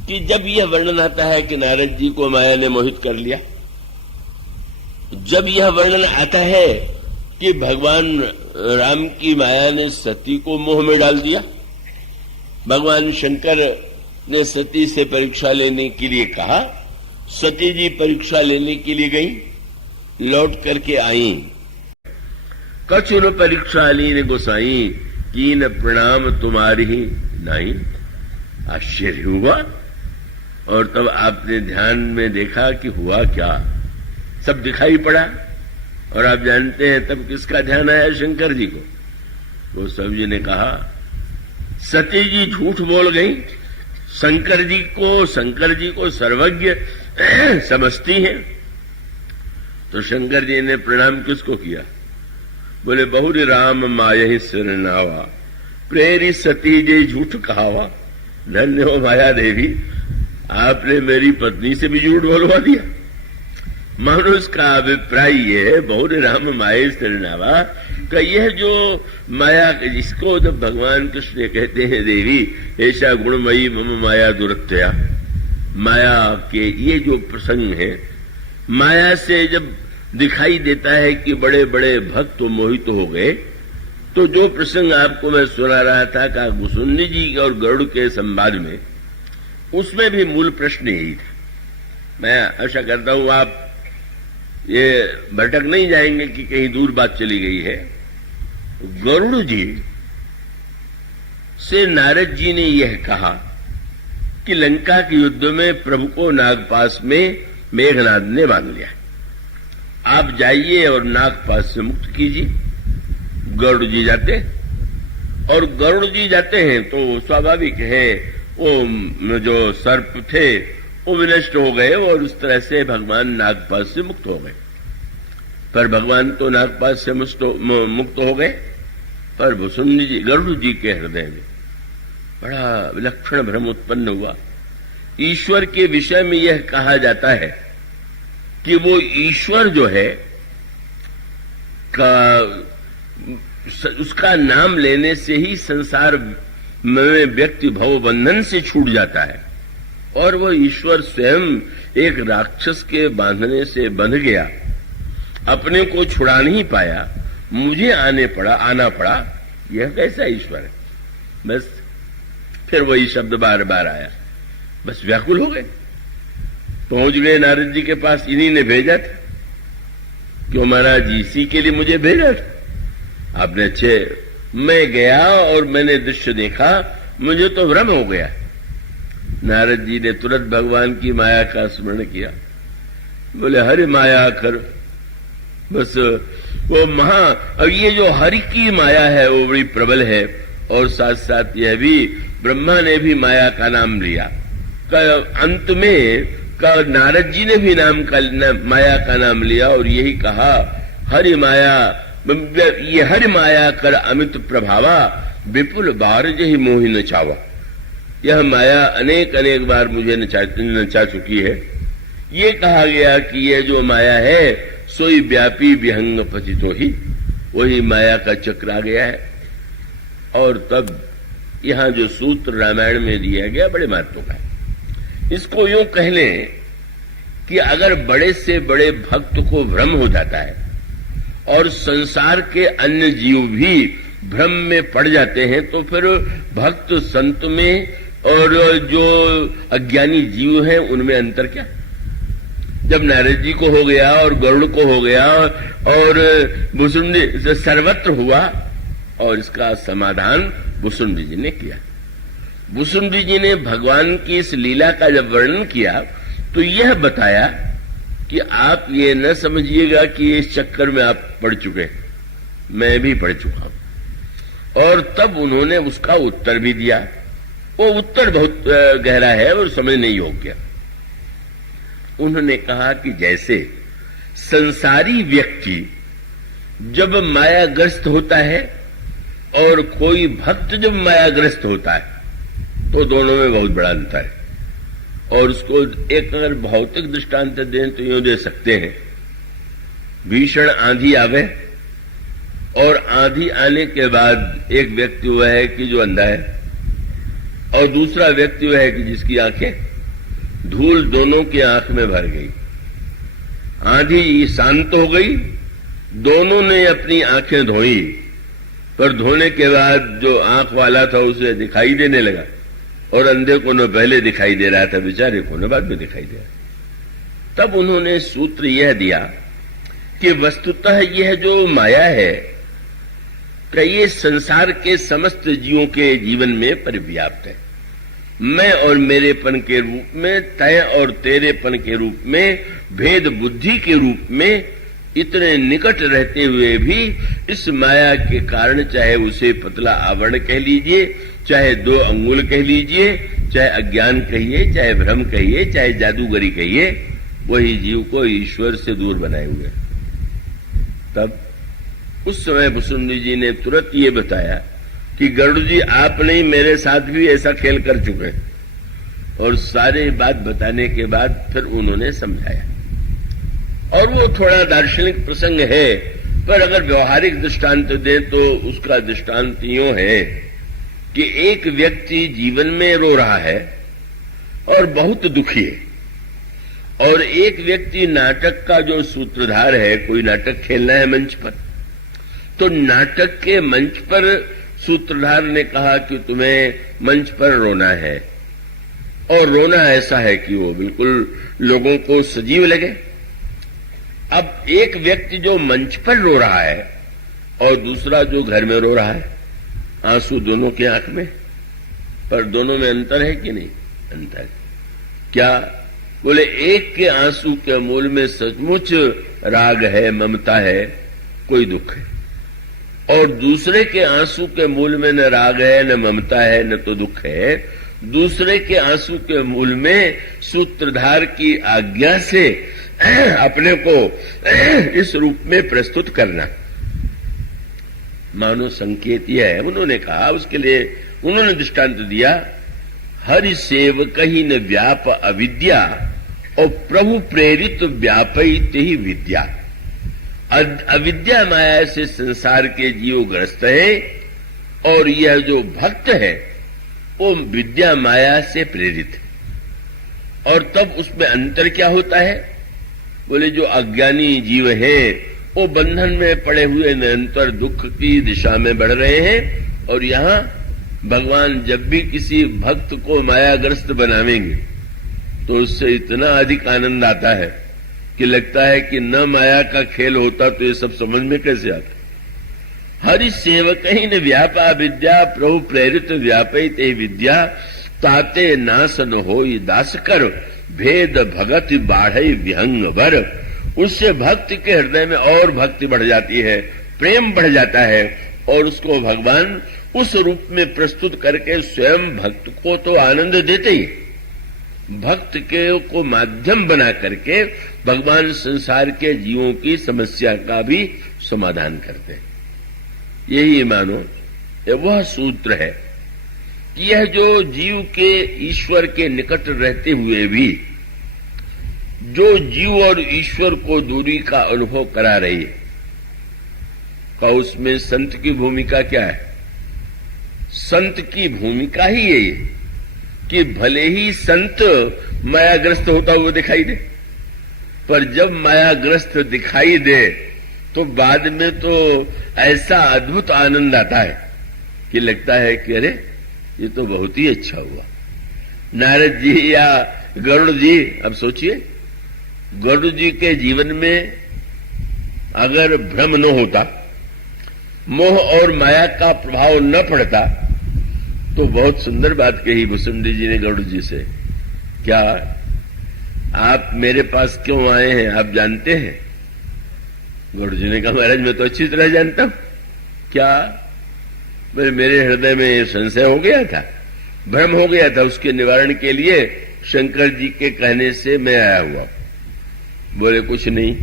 कि जब यह वर्णन आता है कि नारद जी को माया ने मोहित कर लिया जब यह वर्णन आता है कि भगवान राम की माया ने सती को मोह में डाल दिया, भगवान शंकर ने सती से परीक्षा लेने के लिए कहा, सती जी परीक्षा लेने के लिए गई, लौट करके आई। कछुन परीक्षा लीन गोसाई, कीन प्रणाम तुम्हारी नहीं। आश्चर्य हुआ और तब आपने ध्यान में देखा कि हुआ क्या, सब दिखाई पड़ा। और आप जानते हैं तब किसका ध्यान आया? शंकर जी को। वो सब जी ने कहा सती जी झूठ बोल गई, शंकर जी को सर्वज्ञ समझती हैं। तो शंकर जी ने प्रणाम किसको किया? बोले बहुरी राम माया सिर नावा, प्रेरी सती जी झूठ कहावा। धन्य हो माया देवी, आपने मेरी पत्नी से भी झूठ बोलवा दिया। मनुष्य का अभिप्राय ये है, बहुरी राम माया सिर नावा का यह जो माया, जिसको जब भगवान कृष्ण कहते हैं देवी ऐसा गुणमयी मम माया दुरत्या, माया के ये जो प्रसंग है, माया से जब दिखाई देता है कि बड़े बड़े भक्त तो मोहित हो गए, तो जो प्रसंग आपको मैं सुना रहा था का गुसुंडी जी और गरुड़ के संवाद में, उसमें भी मूल प्रश्न यही था। मैं आशा करता हूं आप ये भटक नहीं जाएंगे कि कहीं दूर बात चली गई है। गरुड़ जी से नारद जी ने यह कहा कि लंका के युद्ध में प्रभु को नागपाश में मेघनाद ने बांध लिया, आप जाइए और नागपाश से मुक्त कीजिए। गरुड़ जी जाते, और गरुड़ जी जाते हैं तो स्वाभाविक है वो जो सर्प थे वो विनष्ट हो गए और उस तरह से भगवान नागपाश से मुक्त हो गए। पर भगवान तो नागपाश से मुक्त हो गए, पर भुसुंडी जी, गरुड़ जी के हृदय में बड़ा विलक्षण भ्रम उत्पन्न हुआ। ईश्वर के विषय में यह कहा जाता है कि वो ईश्वर जो है उसका नाम लेने से ही संसार में व्यक्ति भव बंधन से छूट जाता है, और वो ईश्वर स्वयं एक राक्षस के बांधने से बंध गया, अपने को छुड़ा नहीं पाया, मुझे आना पड़ा। यह कैसा ईश्वर है? बस फिर वही शब्द बार बार आया, बस व्याकुल हो गए, पहुंच गए नारद जी के पास। इन्हीं ने भेजा था, क्यों महाराज इसी के लिए मुझे भेजा था आपने? अच्छे, मैं गया और मैंने दृश्य देखा, मुझे तो भ्रम हो गया। नारद जी ने तुरंत भगवान की माया का स्मरण किया, बोले हरि माया कर। बस वो और ये जो हरि की माया है वो बड़ी प्रबल है, और साथ साथ यह भी ब्रह्मा ने भी माया का नाम लिया। अंत में नारद जी ने भी माया का नाम लिया और यही कहा हरि माया, ये हरि माया कर अमित प्रभावा, विपुल बार जही मोहि नचावा। यह माया अनेक अनेक बार मुझे नचा चुकी है। ये कहा गया कि यह जो माया है सोई व्यापी विहंग पतितो ही, वही माया का चक्र आ गया है। और तब यहां जो सूत्र रामायण में दिया गया बड़े महत्व का है। इसको यूं कह लें कि अगर बड़े से बड़े भक्त को भ्रम हो जाता है और संसार के अन्य जीव भी भ्रम में पड़ जाते हैं, तो फिर भक्त संत में और जो अज्ञानी जीव हैं उनमें अंतर क्या? जब नारद जी को हो गया और गरुड़ को हो गया और भुसुंडी सर्वत्र हुआ, और इसका समाधान भुसुंडी जी ने किया। भुसुंडी जी ने भगवान की इस लीला का जब वर्णन किया तो यह बताया कि आप ये न समझिएगा कि इस चक्कर में आप पड़ चुके, मैं भी पड़ चुका हूं। और तब उन्होंने उसका उत्तर भी दिया। वो उत्तर बहुत गहरा है और समझने योग्य। उन्होंने कहा कि जैसे संसारी व्यक्ति जब मायाग्रस्त होता है और कोई भक्त जब मायाग्रस्त होता है, तो दोनों में बहुत बड़ा अंतर है। और उसको एक अगर भौतिक दृष्टांत दें तो यूं दे सकते हैं, भीषण आंधी आवे और आंधी आने के बाद एक व्यक्ति हुआ है कि जो अंधा है और दूसरा व्यक्ति हुआ है कि जिसकी आंखें, धूल दोनों की आंख में भर गई। आंधी शांत हो गई, दोनों ने अपनी आंखें धोई, पर धोने के बाद जो आंख वाला था उसे दिखाई देने लगा, और अंधे को न पहले दिखाई दे रहा था, बेचारे को न बाद में दिखाई दे रहा। तब उन्होंने सूत्र यह दिया कि वस्तुतः यह जो माया है कि ये संसार के समस्त जीवों के जीवन में परिव्याप्त है। मैं और मेरेपन के रूप में, तय और तेरेपन के रूप में, भेद बुद्धि के रूप में इतने निकट रहते हुए भी इस माया के कारण, चाहे उसे पतला आवरण कह लीजिए, चाहे 2 अंगुल कह लीजिए, चाहे अज्ञान कहिए, चाहे भ्रम कहिए, चाहे जादूगरी कहिए, वही जीव को ईश्वर से दूर बनाए हुए। तब उस समय भुसुंडी जी ने तुरंत ये बताया कि गरुड़ जी आप नहीं, मेरे साथ भी ऐसा खेल कर चुके हैं। और सारे बात बताने के बाद फिर उन्होंने समझाया। और वो थोड़ा दार्शनिक प्रसंग है, पर अगर व्यवहारिक दृष्टांत दें तो उसका दृष्टांत यूं है कि एक व्यक्ति जीवन में रो रहा है और बहुत दुखी है, और एक व्यक्ति नाटक का जो सूत्रधार है, कोई नाटक खेलना है मंच पर, तो नाटक के मंच पर सूत्रधार ने कहा कि तुम्हें मंच पर रोना है, और रोना ऐसा है कि वो बिल्कुल लोगों को सजीव लगे। अब एक व्यक्ति जो मंच पर रो रहा है और दूसरा जो घर में रो रहा है, आंसू दोनों की आंख में, पर दोनों में अंतर है कि नहीं? अंतर। क्या? बोले एक के आंसू के मूल में सचमुच राग है, ममता है, कोई दुख है, और दूसरे के आंसू के मूल में न राग है, न ममता है, न तो दुख है। दूसरे के आंसू के मूल में सूत्रधार की आज्ञा से अपने को इस रूप में प्रस्तुत करना, मानो संकेत यह है। उन्होंने कहा, उसके लिए उन्होंने दृष्टांत दिया, हरि सेवक ही न व्याप अविद्या और प्रभु प्रेरित व्यापित ही विद्या। अविद्या माया से संसार के जीव ग्रस्त है, और यह जो भक्त है वो विद्या माया से प्रेरित है। और तब उसमें अंतर क्या होता है? बोले जो अज्ञानी जीव है वो बंधन में पड़े हुए निरंतर दुख की दिशा में बढ़ रहे हैं, और यहां भगवान जब भी किसी भक्त को मायाग्रस्त बनावेंगे तो उससे इतना अधिक आनंद आता है कि लगता है कि न माया का खेल होता तो ये सब समझ में कैसे आता। हरि सेवक ही न व्यापा विद्या प्रभु प्रेरित व्यापित विद्या, ताते नाश न होई दास कर भेद भगत बाढ़ई विहंग भर। उससे भक्ति के हृदय में और भक्ति बढ़ जाती है, प्रेम बढ़ जाता है, और उसको भगवान उस रूप में प्रस्तुत करके स्वयं भक्त को तो आनंद देते ही, भक्त के को माध्यम बना करके भगवान संसार के जीवों की समस्या का भी समाधान करते हैं। यही मानो वह सूत्र है कि यह जो जीव के ईश्वर के निकट रहते हुए भी जो जीव और ईश्वर को दूरी का अनुभव करा रही है, का उसमें संत की भूमिका क्या है? संत की भूमिका ही यही है कि भले ही संत मायाग्रस्त होता हुआ दिखाई दे, पर जब मायाग्रस्त दिखाई दे तो बाद में तो ऐसा अद्भुत आनंद आता है कि लगता है कि अरे ये तो बहुत ही अच्छा हुआ। नारद जी या गरुड़ जी, अब सोचिए, गरुड़ जी के जीवन में अगर भ्रम न होता, मोह और माया का प्रभाव न पड़ता, तो बहुत सुंदर बात कही भुसुंडी जी ने गरुड़ जी से, क्या आप मेरे पास क्यों आए हैं आप जानते हैं? गरुड़ जी ने कहा, महाराज मैं तो अच्छी तरह जानता हूं। क्या? मेरे हृदय में संशय हो गया था, भ्रम हो गया था, उसके निवारण के लिए शंकर जी के कहने से मैं आया हुआ। बोले कुछ नहीं,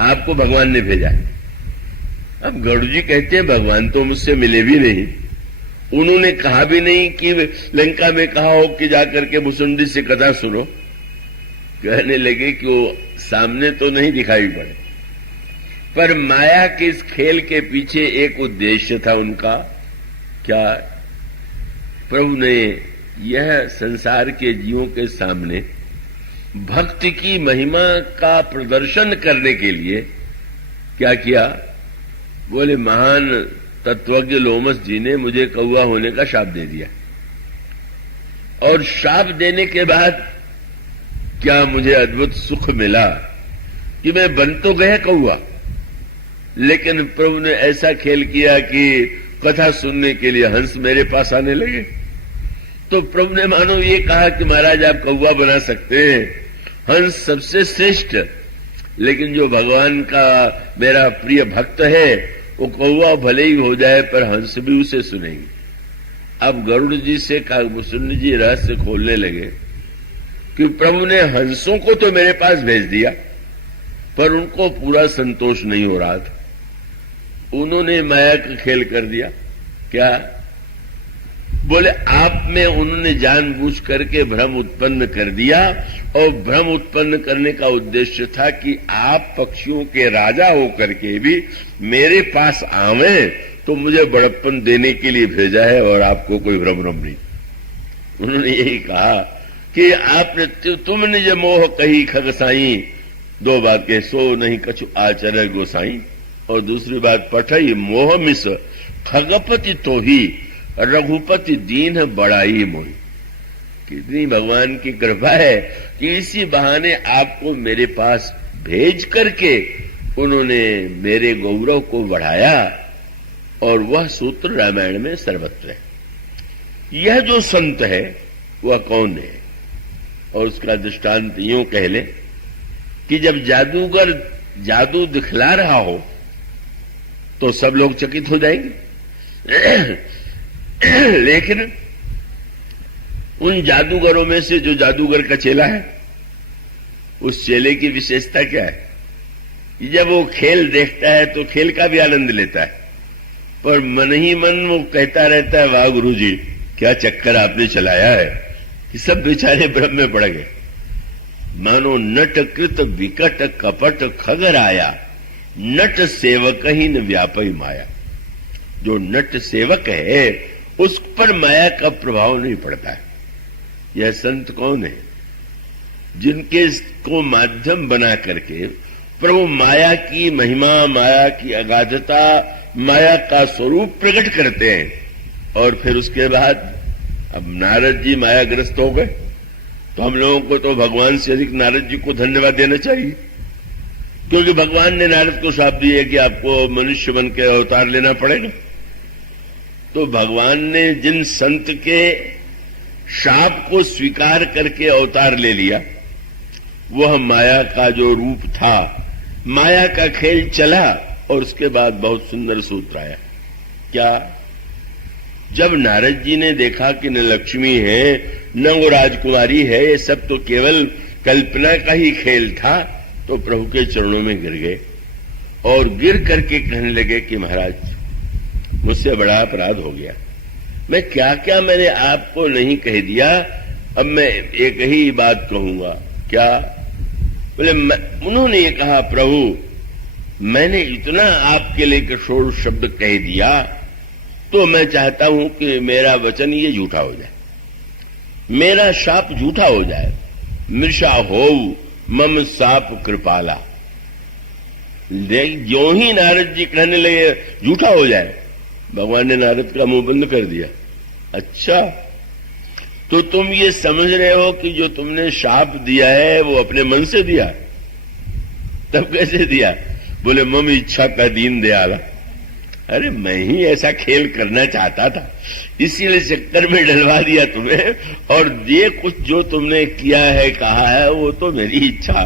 आपको भगवान ने भेजा। अब गरुड़ जी कहते हैं भगवान तो मुझसे मिले भी नहीं, उन्होंने कहा भी नहीं कि लंका में कहा हो कि जाकर के भुसुंडी से कथा सुनो। कहने लगे कि वो सामने तो नहीं दिखाई पड़े, पर माया के इस खेल के पीछे एक उद्देश्य था उनका। क्या? प्रभु ने यह संसार के जीवों के सामने भक्ति की महिमा का प्रदर्शन करने के लिए क्या किया? बोले महान तत्वज्ञ लोमस जी ने मुझे कौवा होने का शाप दे दिया, और शाप देने के बाद क्या मुझे अद्भुत सुख मिला कि मैं बन तो गया कौवा, लेकिन प्रभु ने ऐसा खेल किया कि कथा सुनने के लिए हंस मेरे पास आने लगे। तो प्रभु ने मानो ये कहा कि महाराज आप कौवा बना सकते हैं, हंस सबसे श्रेष्ठ, लेकिन जो भगवान का मेरा प्रिय भक्त है वो कौवा भले ही हो जाए पर हंस भी उसे सुनेंगे। अब गरुड़ जी से काकभूषण जी रहस्य खोलने लगे कि प्रभु ने हंसों को तो मेरे पास भेज दिया, पर उनको पूरा संतोष नहीं हो रहा था। उन्होंने माया का खेल कर दिया। क्या? बोले आप में उन्होंने जानबूझ करके भ्रम उत्पन्न कर दिया, और भ्रम उत्पन्न करने का उद्देश्य था कि आप पक्षियों के राजा होकर के भी मेरे पास आवे तो मुझे बड़प्पन देने के लिए भेजा है, और आपको कोई भ्रम नहीं। उन्होंने यही कहा कि आपने तुमने जो मोह कही खगसाई, दो बात के सो नहीं कछु आचर गोसाई, और दूसरी बात पठई मोह मिस खगपति तो ही रघुपति दीन बड़ाई मोही। कितनी भगवान की कृपा है कि इसी बहाने आपको मेरे पास भेज करके उन्होंने मेरे गौरव को बढ़ाया, और वह सूत्र रामायण में सर्वत्र है। यह जो संत है वह कौन है? और उसका दृष्टांत यूं कह ले कि जब जादूगर जादू दिखला रहा हो तो सब लोग चकित हो जाएंगे, लेकिन उन जादूगरों में से जो जादूगर का चेला है, उस चेले की विशेषता क्या है? जब वो खेल देखता है तो खेल का भी आनंद लेता है, पर मन ही मन वो कहता रहता है वाह गुरु जी क्या चक्कर आपने चलाया है, कि सब बेचारे भ्रम में पड़ गए। मानो नट कृत विकट कपट खगर आया, नट सेवक ही न व्यापी माया। जो नट सेवक है उस पर माया का प्रभाव नहीं पड़ता है। यह संत कौन है? जिनके को माध्यम बना करके प्रभु माया की महिमा, माया की अगाधता, माया का स्वरूप प्रकट करते हैं, और फिर उसके बाद अब नारद जी मायाग्रस्त हो गए, तो हम लोगों को तो भगवान से अधिक नारद जी को धन्यवाद देना चाहिए, क्योंकि भगवान ने नारद को शाप दिया कि आपको मनुष्य बन के अवतार लेना पड़ेगा। तो भगवान ने जिन संत के शाप को स्वीकार करके अवतार ले लिया, वह माया का जो रूप था, माया का खेल चला, और उसके बाद बहुत सुंदर सूत्र आया। क्या? जब नारद जी ने देखा कि न लक्ष्मी है न वो राजकुमारी है, ये सब तो केवल कल्पना का ही खेल था, तो प्रभु के चरणों में गिर गए, और गिर करके कहने लगे कि महाराज मुझसे बड़ा अपराध हो गया, मैं क्या क्या मैंने आपको नहीं कह दिया, अब मैं एक ही बात कहूंगा। क्या? बोले उन्होंने ये कहा प्रभु मैंने इतना आपके लिए कठोर शब्द कह दिया, तो मैं चाहता हूं कि मेरा वचन ये झूठा हो जाए, मेरा शाप झूठा हो जाए। मृषा होऊ मम साप कृपाला। जो ही नारद जी कहने लगे झूठा हो जाए, भगवान ने नारद का मुंह बंद कर दिया। अच्छा, तो तुम ये समझ रहे हो कि जो तुमने शाप दिया है वो अपने मन से दिया? तब कैसे दिया? बोले मम इच्छा का दीन दयाला। अरे मैं ही ऐसा खेल करना चाहता था, इसीलिए चक्कर में डलवा दिया तुम्हें, और ये कुछ जो तुमने किया है, कहा है, वो तो मेरी इच्छा।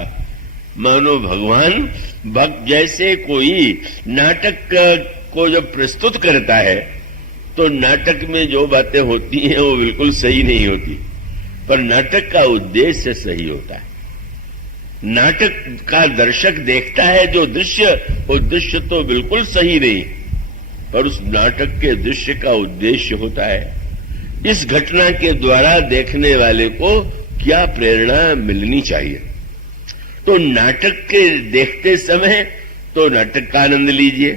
मानो भगवान भक्त जैसे कोई नाटक को जब प्रस्तुत करता है तो नाटक में जो बातें होती हैं वो बिल्कुल सही नहीं होती, पर नाटक का उद्देश्य सही होता है। नाटक का दर्शक देखता है जो दृश्य, वो दृश्य तो बिल्कुल सही नहीं, पर उस नाटक के दृश्य का उद्देश्य होता है इस घटना के द्वारा देखने वाले को क्या प्रेरणा मिलनी चाहिए। तो नाटक के देखते समय तो नाटक का आनंद लीजिए,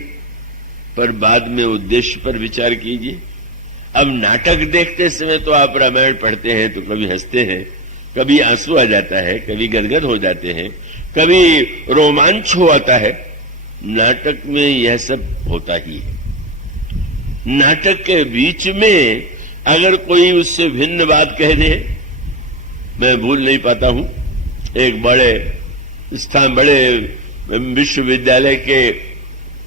पर बाद में उद्देश्य पर विचार कीजिए। अब नाटक देखते समय तो आप रामायण पढ़ते हैं तो कभी हंसते हैं, कभी आंसू आ जाता है, कभी गदगद हो जाते हैं, कभी रोमांच हो आता है। नाटक में यह सब होता ही है। नाटक के बीच में अगर कोई उससे भिन्न बात कह दे, मैं भूल नहीं पाता हूं, एक बड़े विश्वविद्यालय के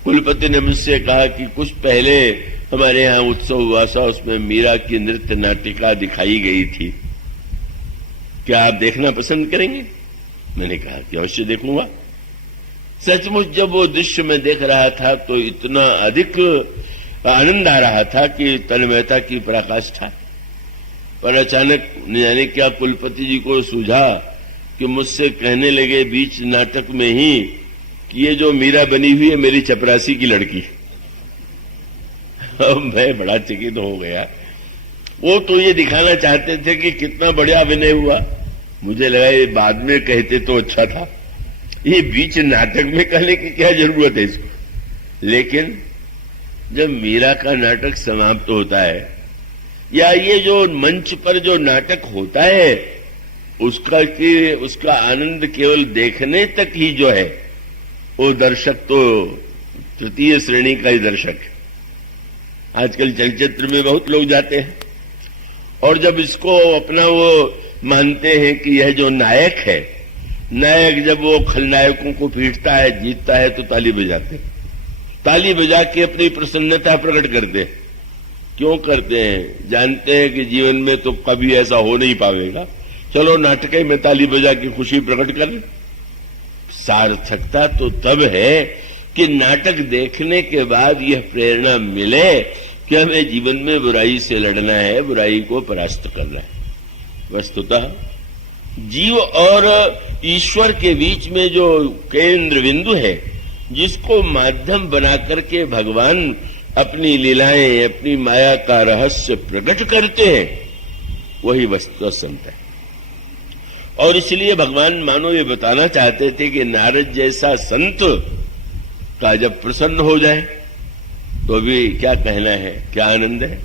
कुलपति ने मुझसे कहा कि कुछ पहले हमारे यहां उत्सव हुआ था, उसमें मीरा की नृत्य नाटिका दिखाई गई थी, क्या आप देखना पसंद करेंगे? मैंने कहा कि अवश्य देखूंगा। सचमुच जब वो दृश्य में देख रहा था तो इतना अधिक आनंद आ रहा था कि तन्मयता की पराकाष्ठा। पर अचानक न जाने क्या कुलपति जी को सूझा कि मुझसे कहने लगे बीच नाटक में ही कि ये जो मीरा बनी हुई है मेरी चपरासी की लड़की। मैं बड़ा चकित हो गया। वो तो ये दिखाना चाहते थे कि कितना बढ़िया अभिनय हुआ, मुझे लगा ये बाद में कहते तो अच्छा था, ये बीच नाटक में कहने की क्या जरूरत है इसको। लेकिन जब मीरा का नाटक समाप्त होता है या ये जो मंच पर जो नाटक होता है उसका आनंद केवल देखने तक ही जो है, वो दर्शक तो तृतीय श्रेणी का ही दर्शक है। आजकल चलचित्र में बहुत लोग जाते हैं और जब इसको अपना वो मानते हैं कि यह जो नायक है, नायक जब वो खलनायकों को पीटता है, जीतता है तो ताली बजाते हैं, ताली बजा के अपनी प्रसन्नता प्रकट करते हैं। क्यों करते हैं? जानते हैं कि जीवन में तो कभी ऐसा हो नहीं पाएगा, चलो नाटक में ताली बजा के खुशी प्रकट करें। सार्थकता तो तब है कि नाटक देखने के बाद यह प्रेरणा मिले कि हमें जीवन में बुराई से लड़ना है, बुराई को परास्त करना है। वस्तुतः जीव और ईश्वर के बीच में जो केंद्र बिंदु है, जिसको माध्यम बना करके भगवान अपनी लीलाएं, अपनी माया का रहस्य प्रकट करते हैं, वही वस्तु संत है। और इसलिए भगवान मानो ये बताना चाहते थे कि नारद जैसा संत का जब प्रसन्न हो जाए तो भी क्या कहना है, क्या आनंद है।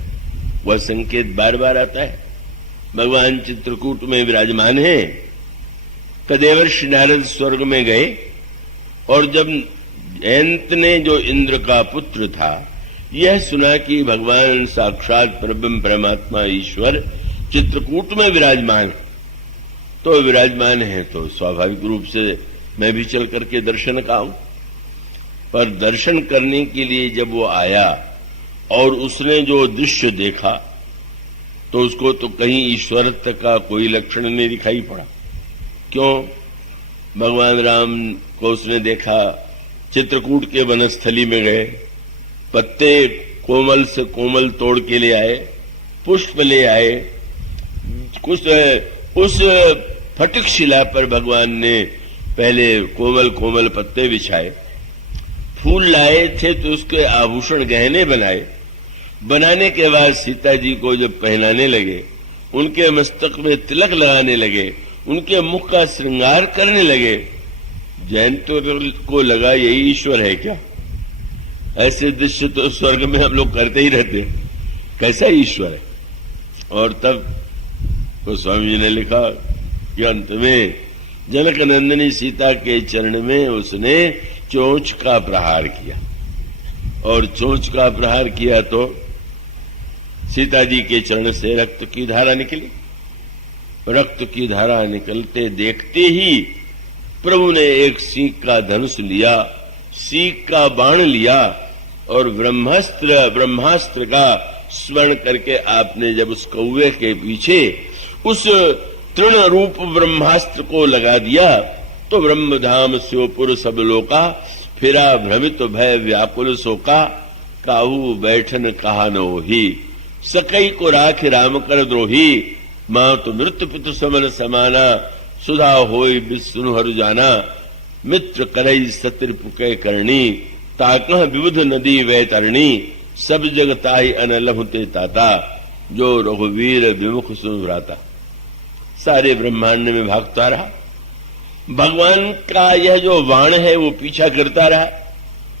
वह संकेत बार बार आता है। भगवान चित्रकूट में विराजमान है। कदेवर्षि नारद स्वर्ग में गए और जब जयंत ने, जो इंद्र का पुत्र था, यह सुना कि भगवान साक्षात परब्रह्म परमात्मा ईश्वर चित्रकूट में विराजमान है, तो विराजमान है तो स्वाभाविक रूप से मैं भी चल करके दर्शन का आऊं। पर दर्शन करने के लिए जब वो आया और उसने जो दृश्य देखा तो उसको तो कहीं ईश्वरत्व का कोई लक्षण नहीं दिखाई पड़ा। क्यों? भगवान राम को उसने देखा, चित्रकूट के वनस्थली में गए, पत्ते कोमल से कोमल तोड़ के ले आए, पुष्प ले आए, कुछ उस फटिक शिला पर भगवान ने पहले कोमल कोमल पत्ते बिछाए, फूल लाए थे तो उसके आभूषण गहने बनाए। बनाने के बाद सीता जी को जब पहनाने लगे, उनके मस्तक में तिलक लगाने लगे, उनके मुख का श्रृंगार करने लगे, जयंत को लगा यही ईश्वर है क्या? ऐसे दृश्य तो स्वर्ग में हम लोग करते ही रहते, कैसा ईश्वर है। और तब तो स्वामी जी ने लिखा कि अंत में जनक नंदिनी सीता के चरण में उसने चोंच का प्रहार किया, और चोंच का प्रहार किया तो सीता जी के चरण से रक्त की धारा निकली। रक्त की धारा निकलते देखते ही प्रभु ने एक सीख का धनुष लिया, सीख का बाण लिया और ब्रह्मास्त्र का स्मरण करके आपने जब उस कौवे के पीछे उस तृण रूप ब्रह्मास्त्र को लगा दिया तो ब्रह्मधाम स्योपुर सब लोका, फिरा भ्रमित भय व्याकुल शोका, काहू बैठन कहा न ही, सकई को राख राम कर द्रोही, मां तो नृत्य पितु समन समाना, सुधा होई विष्णु हरु जाना, मित्र करई सतिर पुकै करणी, ताकह विबुध नदी वै तरणी, सब जगताई अनलहुते ताता, जो रघुवीर विमुख सुभ्राता। सारे ब्रह्मांड में भागता रहा। भगवान का यह जो वाण है वो पीछा करता रहा।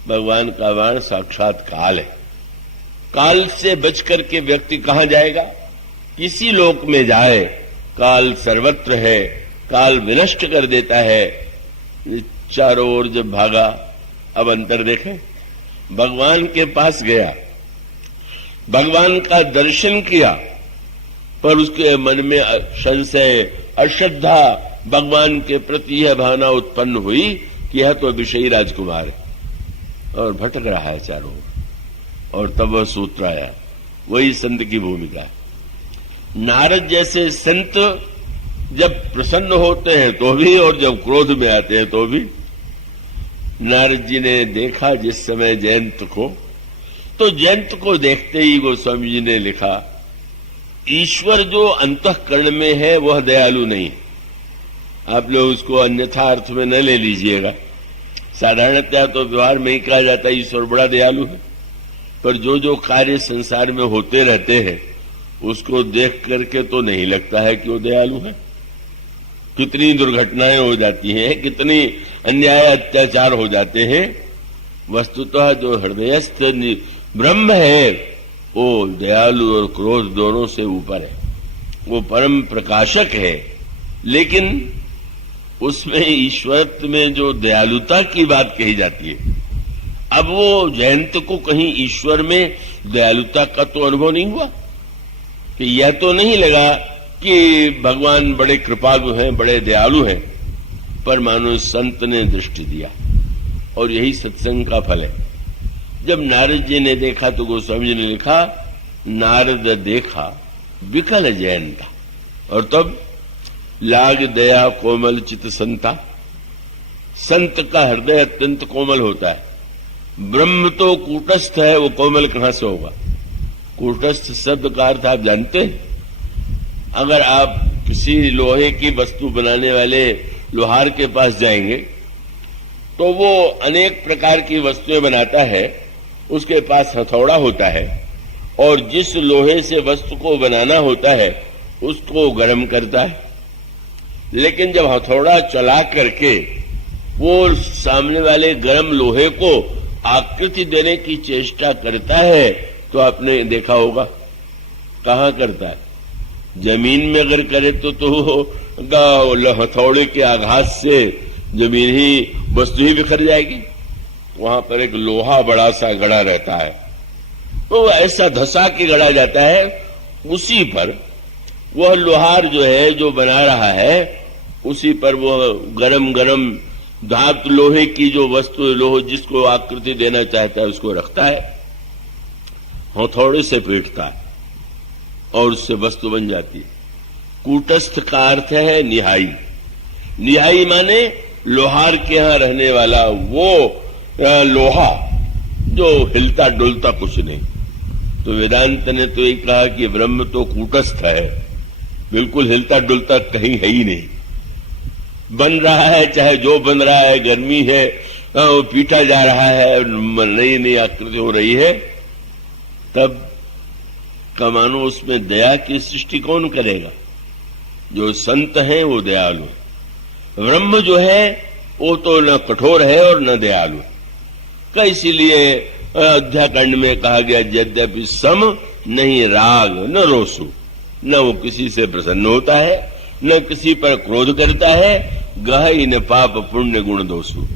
भगवान का वाण साक्षात काल है। काल से बच करके व्यक्ति कहां जाएगा? किसी लोक में जाए काल सर्वत्र है, काल विनष्ट कर देता है। चारों ओर जब भागा, अब अंतर देखें, भगवान के पास गया, भगवान का दर्शन किया, पर उसके मन में संशय, अश्रद्धा, भगवान के प्रति यह भावना उत्पन्न हुई कि यह तो विषयी राजकुमार है और भटक रहा है चारों ओर। और तब वह सूत्र आया, वही संत की भूमिका है। नारद जैसे संत जब प्रसन्न होते हैं तो भी, और जब क्रोध में आते हैं तो भी। नारद जी ने देखा जिस समय जयंत को, तो जयंत को देखते ही गोस्वामी जी ने लिखा, ईश्वर जो अंतःकरण में है वह दयालु नहीं है। आप लोग उसको अन्यथा अर्थ में न ले लीजिएगा। साधारणतः तो व्यवहार में ही कहा जाता है ईश्वर बड़ा दयालु है, पर जो जो कार्य संसार में होते रहते हैं उसको देख करके तो नहीं लगता है कि वो दयालु है। कितनी दुर्घटनाएं हो जाती हैं, कितनी अन्याय अत्याचार हो जाते हैं। वस्तुतः जो हृदयस्थ ब्रह्म है वो दयालु और क्रोध दोनों से ऊपर है, वो परम प्रकाशक है। लेकिन उसमें ईश्वरत्व में जो दयालुता की बात कही जाती है, अब वो जयंत को कहीं ईश्वर में दयालुता का तो अनुभव नहीं हुआ कि यह तो नहीं लगा कि भगवान बड़े कृपालु हैं, बड़े दयालु हैं, पर मानो संत ने दृष्टि दिया। और यही सत्संग का फल है। जब नारद जी ने देखा तो गोस्वामी जी ने लिखा, नारद देखा विकल जयंता, और तब लाग दया कोमल चित संता। संत का हृदय अत्यंत कोमल होता है। ब्रह्म तो कूटस्थ है, वो कोमल कहां से होगा? कूटस्थ शब्द का अर्थ आप जानते हैं? अगर आप किसी लोहे की वस्तु बनाने वाले लोहार के पास जाएंगे तो वो अनेक प्रकार की वस्तुएं बनाता है, उसके पास हथौड़ा होता है और जिस लोहे से वस्तु को बनाना होता है उसको गर्म करता है। लेकिन जब हथौड़ा चला करके वो सामने वाले गर्म लोहे को आकृति देने की चेष्टा करता है तो आपने देखा होगा कहां करता है? जमीन में अगर करे तो हथौड़े के आघात से जमीन ही वस्तु ही बिखर जाएगी। वहां पर एक लोहा बड़ा सा गड़ा रहता है, तो ऐसा धसा के गड़ा जाता है, उसी पर वह लोहार जो है जो बना रहा है उसी पर वह गरम गरम धातु लोहे की जो वस्तु लोह जिसको आकृति देना चाहता है उसको रखता है, हथौड़े से पीटता है और उससे वस्तु बन जाती है। कूटस्थ का अर्थ है निहाई। निहाई माने लोहार के यहां रहने वाला वो लोहा जो हिलता डुलता कुछ नहीं। तो वेदांत ने तो ये कहा कि ब्रह्म तो कूटस्थ है, बिल्कुल हिलता डुलता कहीं है ही नहीं। बन रहा है, चाहे जो बन रहा है, गर्मी है, वो पीटा जा रहा है, नई नई आकृति हो रही है, तब कमानो उसमें दया की सृष्टि कौन करेगा? जो संत हैं वो दयालु है। ब्रह्म जो है वो तो न कठोर है और न दयालु है। इसीलिए अध्याकांड में कहा गया, यद्यपि सम नहीं राग न रोसु, न वो किसी से प्रसन्न होता है न किसी पर क्रोध करता है, गहई न पाप पुण्य गुण दोषु,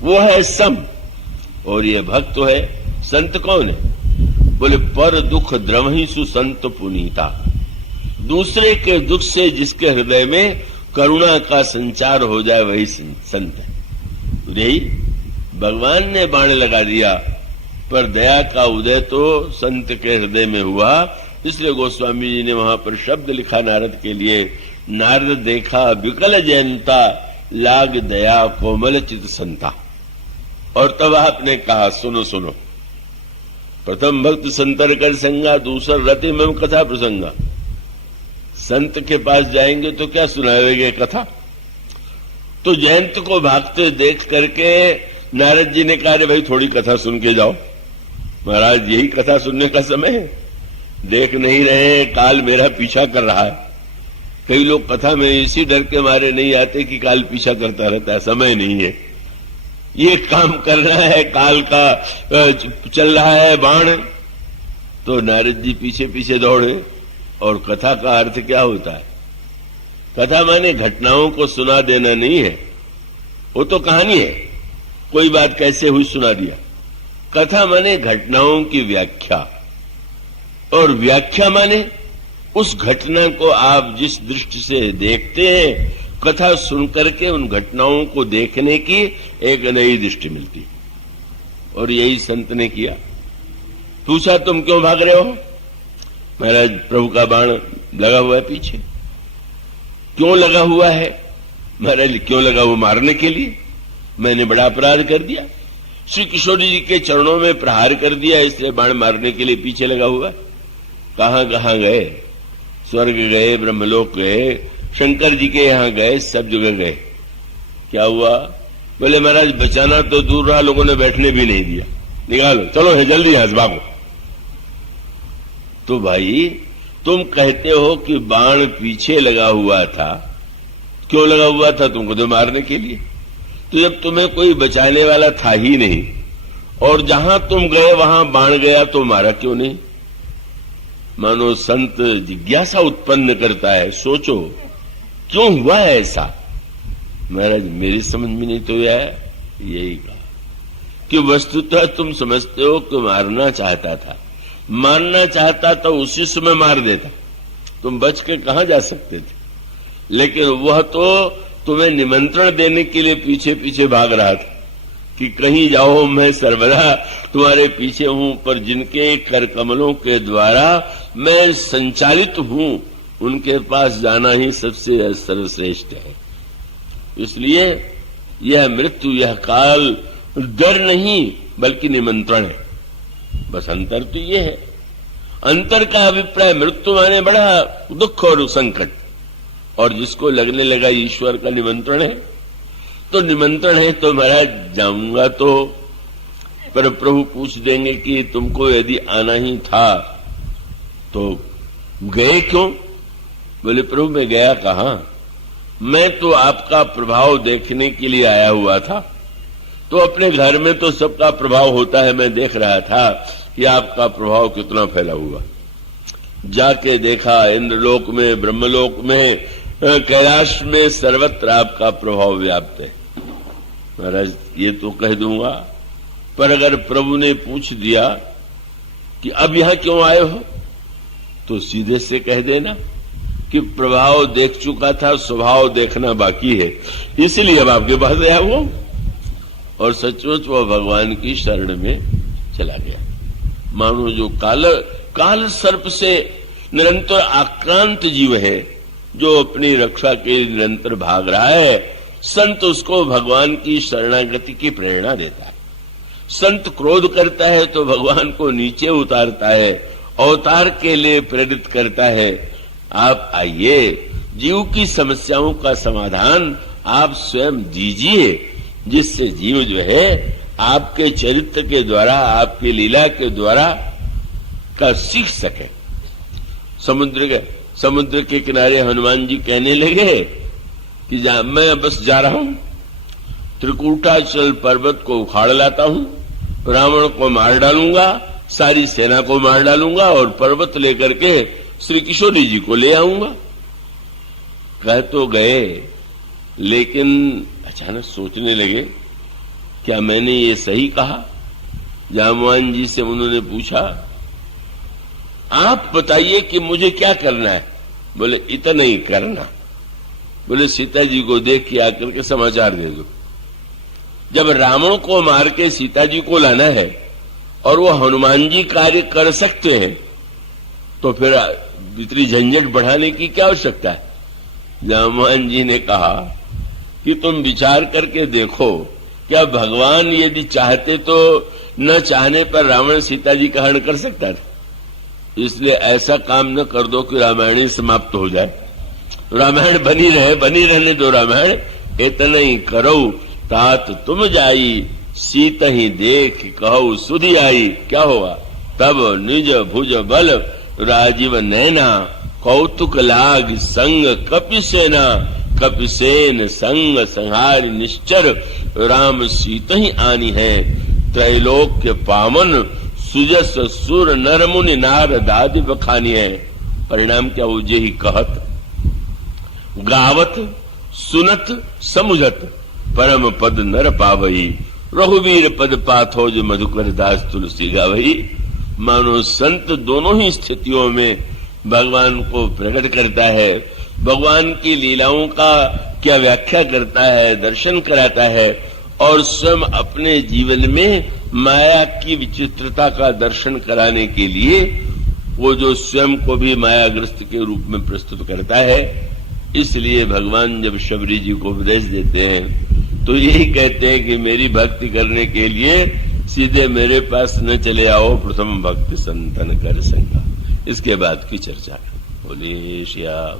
वो है सम। और ये भक्त है। संत कौन है? बोले पर दुख द्रवहिसु संत पुनीता, दूसरे के दुख से जिसके हृदय में करुणा का संचार हो जाए वही संत है। यही भगवान ने बाण लगा दिया, पर दया का उदय तो संत के हृदय में हुआ। इसलिए गोस्वामी जी ने वहां पर शब्द लिखा नारद के लिए, नारद देखा विकल जयंता, लाग दया कोमल चित संता। और तब आपने कहा, सुनो सुनो, प्रथम भक्त संतर कर संगा, दूसरा रति मम कथा प्रसंगा। संत के पास जाएंगे तो क्या सुनाएंगे कथा? तो जयंत को भागते देख करके नारद जी ने कहा, भाई थोड़ी कथा सुन के जाओ। महाराज यही कथा सुनने का समय है, देख नहीं रहे काल मेरा पीछा कर रहा है। कई लोग कथा में इसी डर के मारे नहीं आते कि काल पीछा करता रहता है, समय नहीं है, ये काम करना है, काल का चल रहा है बाण। तो नारद जी पीछे पीछे दौड़े। और कथा का अर्थ क्या होता है? कथा माने घटनाओं को सुना देना नहीं है, वो तो कहानी है, कोई बात कैसे हुई सुना दिया। कथा माने घटनाओं की व्याख्या, और व्याख्या माने उस घटना को आप जिस दृष्टि से देखते हैं, कथा सुनकर के उन घटनाओं को देखने की एक नई दृष्टि मिलती है। और यही संत ने किया। पूछा, तुम क्यों भाग रहे हो? महाराज, प्रभु का बाण लगा हुआ है पीछे। क्यों लगा हुआ है? महाराज, क्यों लगा हुआ? मारने के लिए। मैंने बड़ा अपराध कर दिया, श्री किशोर जी के चरणों में प्रहार कर दिया, इसलिए बाण मारने के लिए पीछे लगा हुआ। कहां कहां गए? स्वर्ग गए, ब्रह्मलोक गए, शंकर जी के यहां गए, सब जगह गए। क्या हुआ? बोले महाराज, बचाना तो दूर रहा, लोगों ने बैठने भी नहीं दिया। निकालो, चलो है जल्दी यहां से भागो। तो भाई, तुम कहते हो कि बाण पीछे लगा हुआ था, क्यों लगा हुआ था? तुमको तो मारने के लिए। तो जब तुम्हें कोई बचाने वाला था ही नहीं, और जहां तुम गए वहां बाण गया, तो मारा क्यों नहीं? मानो संत जिज्ञासा उत्पन्न करता है, सोचो क्यों हुआ है ऐसा। महाराज, मेरी समझ में नहीं तो यही कहा कि वस्तुतः तुम समझते हो कि मारना चाहता था, मारना चाहता तो उसी समय मार देता, तुम बच के कहां जा सकते थे। लेकिन वह तो तुम्हें निमंत्रण देने के लिए पीछे पीछे भाग रहा था कि कहीं जाओ, मैं सर्वदा तुम्हारे पीछे हूं, पर जिनके कर कमलों के द्वारा मैं संचालित हूं, उनके पास जाना ही सबसे सर्वश्रेष्ठ है। इसलिए यह मृत्यु, यह काल डर नहीं बल्कि निमंत्रण है। बस अंतर तो ये है। अंतर का अभिप्राय, मृत्यु माने बड़ा दुख और संकट, और जिसको लगने लगा ईश्वर का निमंत्रण है, तो निमंत्रण है तो महाराज जाऊंगा तो, पर प्रभु पूछ देंगे कि तुमको यदि आना ही था तो गए क्यों? बोले प्रभु, मैं गया कहां, मैं तो आपका प्रभाव देखने के लिए आया हुआ था। तो अपने घर में तो सबका प्रभाव होता है, मैं देख रहा था कि आपका प्रभाव कितना फैला हुआ। जाके देखा, इंद्रलोक में, ब्रह्मलोक में, कैलाश में, सर्वत्र आपका प्रभाव व्याप्त है। महाराज, ये तो कह दूंगा, पर अगर प्रभु ने पूछ दिया कि अब यहां क्यों आए हो, तो सीधे से कह देना कि प्रभाव देख चुका था, स्वभाव देखना बाकी है, इसलिए अब आपके पास आया हूं। और सचमुच वह भगवान की शरण में चला गया। मानो जो काल सर्प से निरंतर आक्रांत जीव है, जो अपनी रक्षा के लिए निरंतर भाग रहा है, संत उसको भगवान की शरणागति की प्रेरणा देता है। संत क्रोध करता है तो भगवान को नीचे उतारता है, अवतार के लिए प्रेरित करता है। आप आइए, जीव की समस्याओं का समाधान आप स्वयं दीजिए, जिससे जीव जो है आपके चरित्र के द्वारा, आपकी लीला के द्वारा का सीख सके। समुद्र के किनारे हनुमान जी कहने लगे कि मैं बस जा रहा हूं, त्रिकूटाचल पर्वत को उखाड़ लाता हूं, रावण को मार डालूंगा, सारी सेना को मार डालूंगा, और पर्वत लेकर के श्री किशोरी जी को ले आऊंगा। कह तो गए, लेकिन अचानक सोचने लगे, क्या मैंने ये सही कहा? जामवान जी से उन्होंने पूछा, आप बताइए कि मुझे क्या करना है? बोले इतना ही करना। बोले सीता जी को देख के आकर के समाचार दे दो। जब रावण को मार के सीता जी को लाना है और वो हनुमान जी कार्य कर सकते हैं, तो फिर इतनी झंझट बढ़ाने की क्या आवश्यकता है? जामवान जी ने कहा कि तुम विचार करके देखो, क्या भगवान यदि चाहते तो न चाहने पर रावण सीता जी का हरण कर सकता था? इसलिए ऐसा काम न कर दो कि रामायण ही समाप्त हो जाए। रामायण बनी रहने दो रामायण। इतना ही करो तात तुम जाई, सीत ही देख कहो सुधि आई। क्या हुआ? तब निज भुज बल राजीव नैना, कौतुक लाग संग कपिसेना। कपिसेन संग संहार निश्चर, राम सीत ही आनी है। त्रैलोक्य पावन सुजस सुर नर मुनि नार दादि बखानी है। परिणाम क्या? वो जे ही कहत गावत सुनत समुझत परम पद नर पावई, रघुवीर पद पाथो जो मधुकर दास तुलसी गावई। मानो संत दोनों ही स्थितियों में भगवान को प्रकट करता है, भगवान की लीलाओं का क्या व्याख्या करता है, दर्शन कराता है और स्वयं अपने जीवन में माया की विचित्रता का दर्शन कराने के लिए वो जो स्वयं को भी मायाग्रस्त के रूप में प्रस्तुत करता है। इसलिए भगवान जब शबरी जी को उपदेश देते हैं तो यही कहते हैं कि मेरी भक्ति करने के लिए सीधे मेरे पास न चले आओ, प्रथम भक्ति संतन कर संगा। इसके बाद की चर्चा बोले श्याम।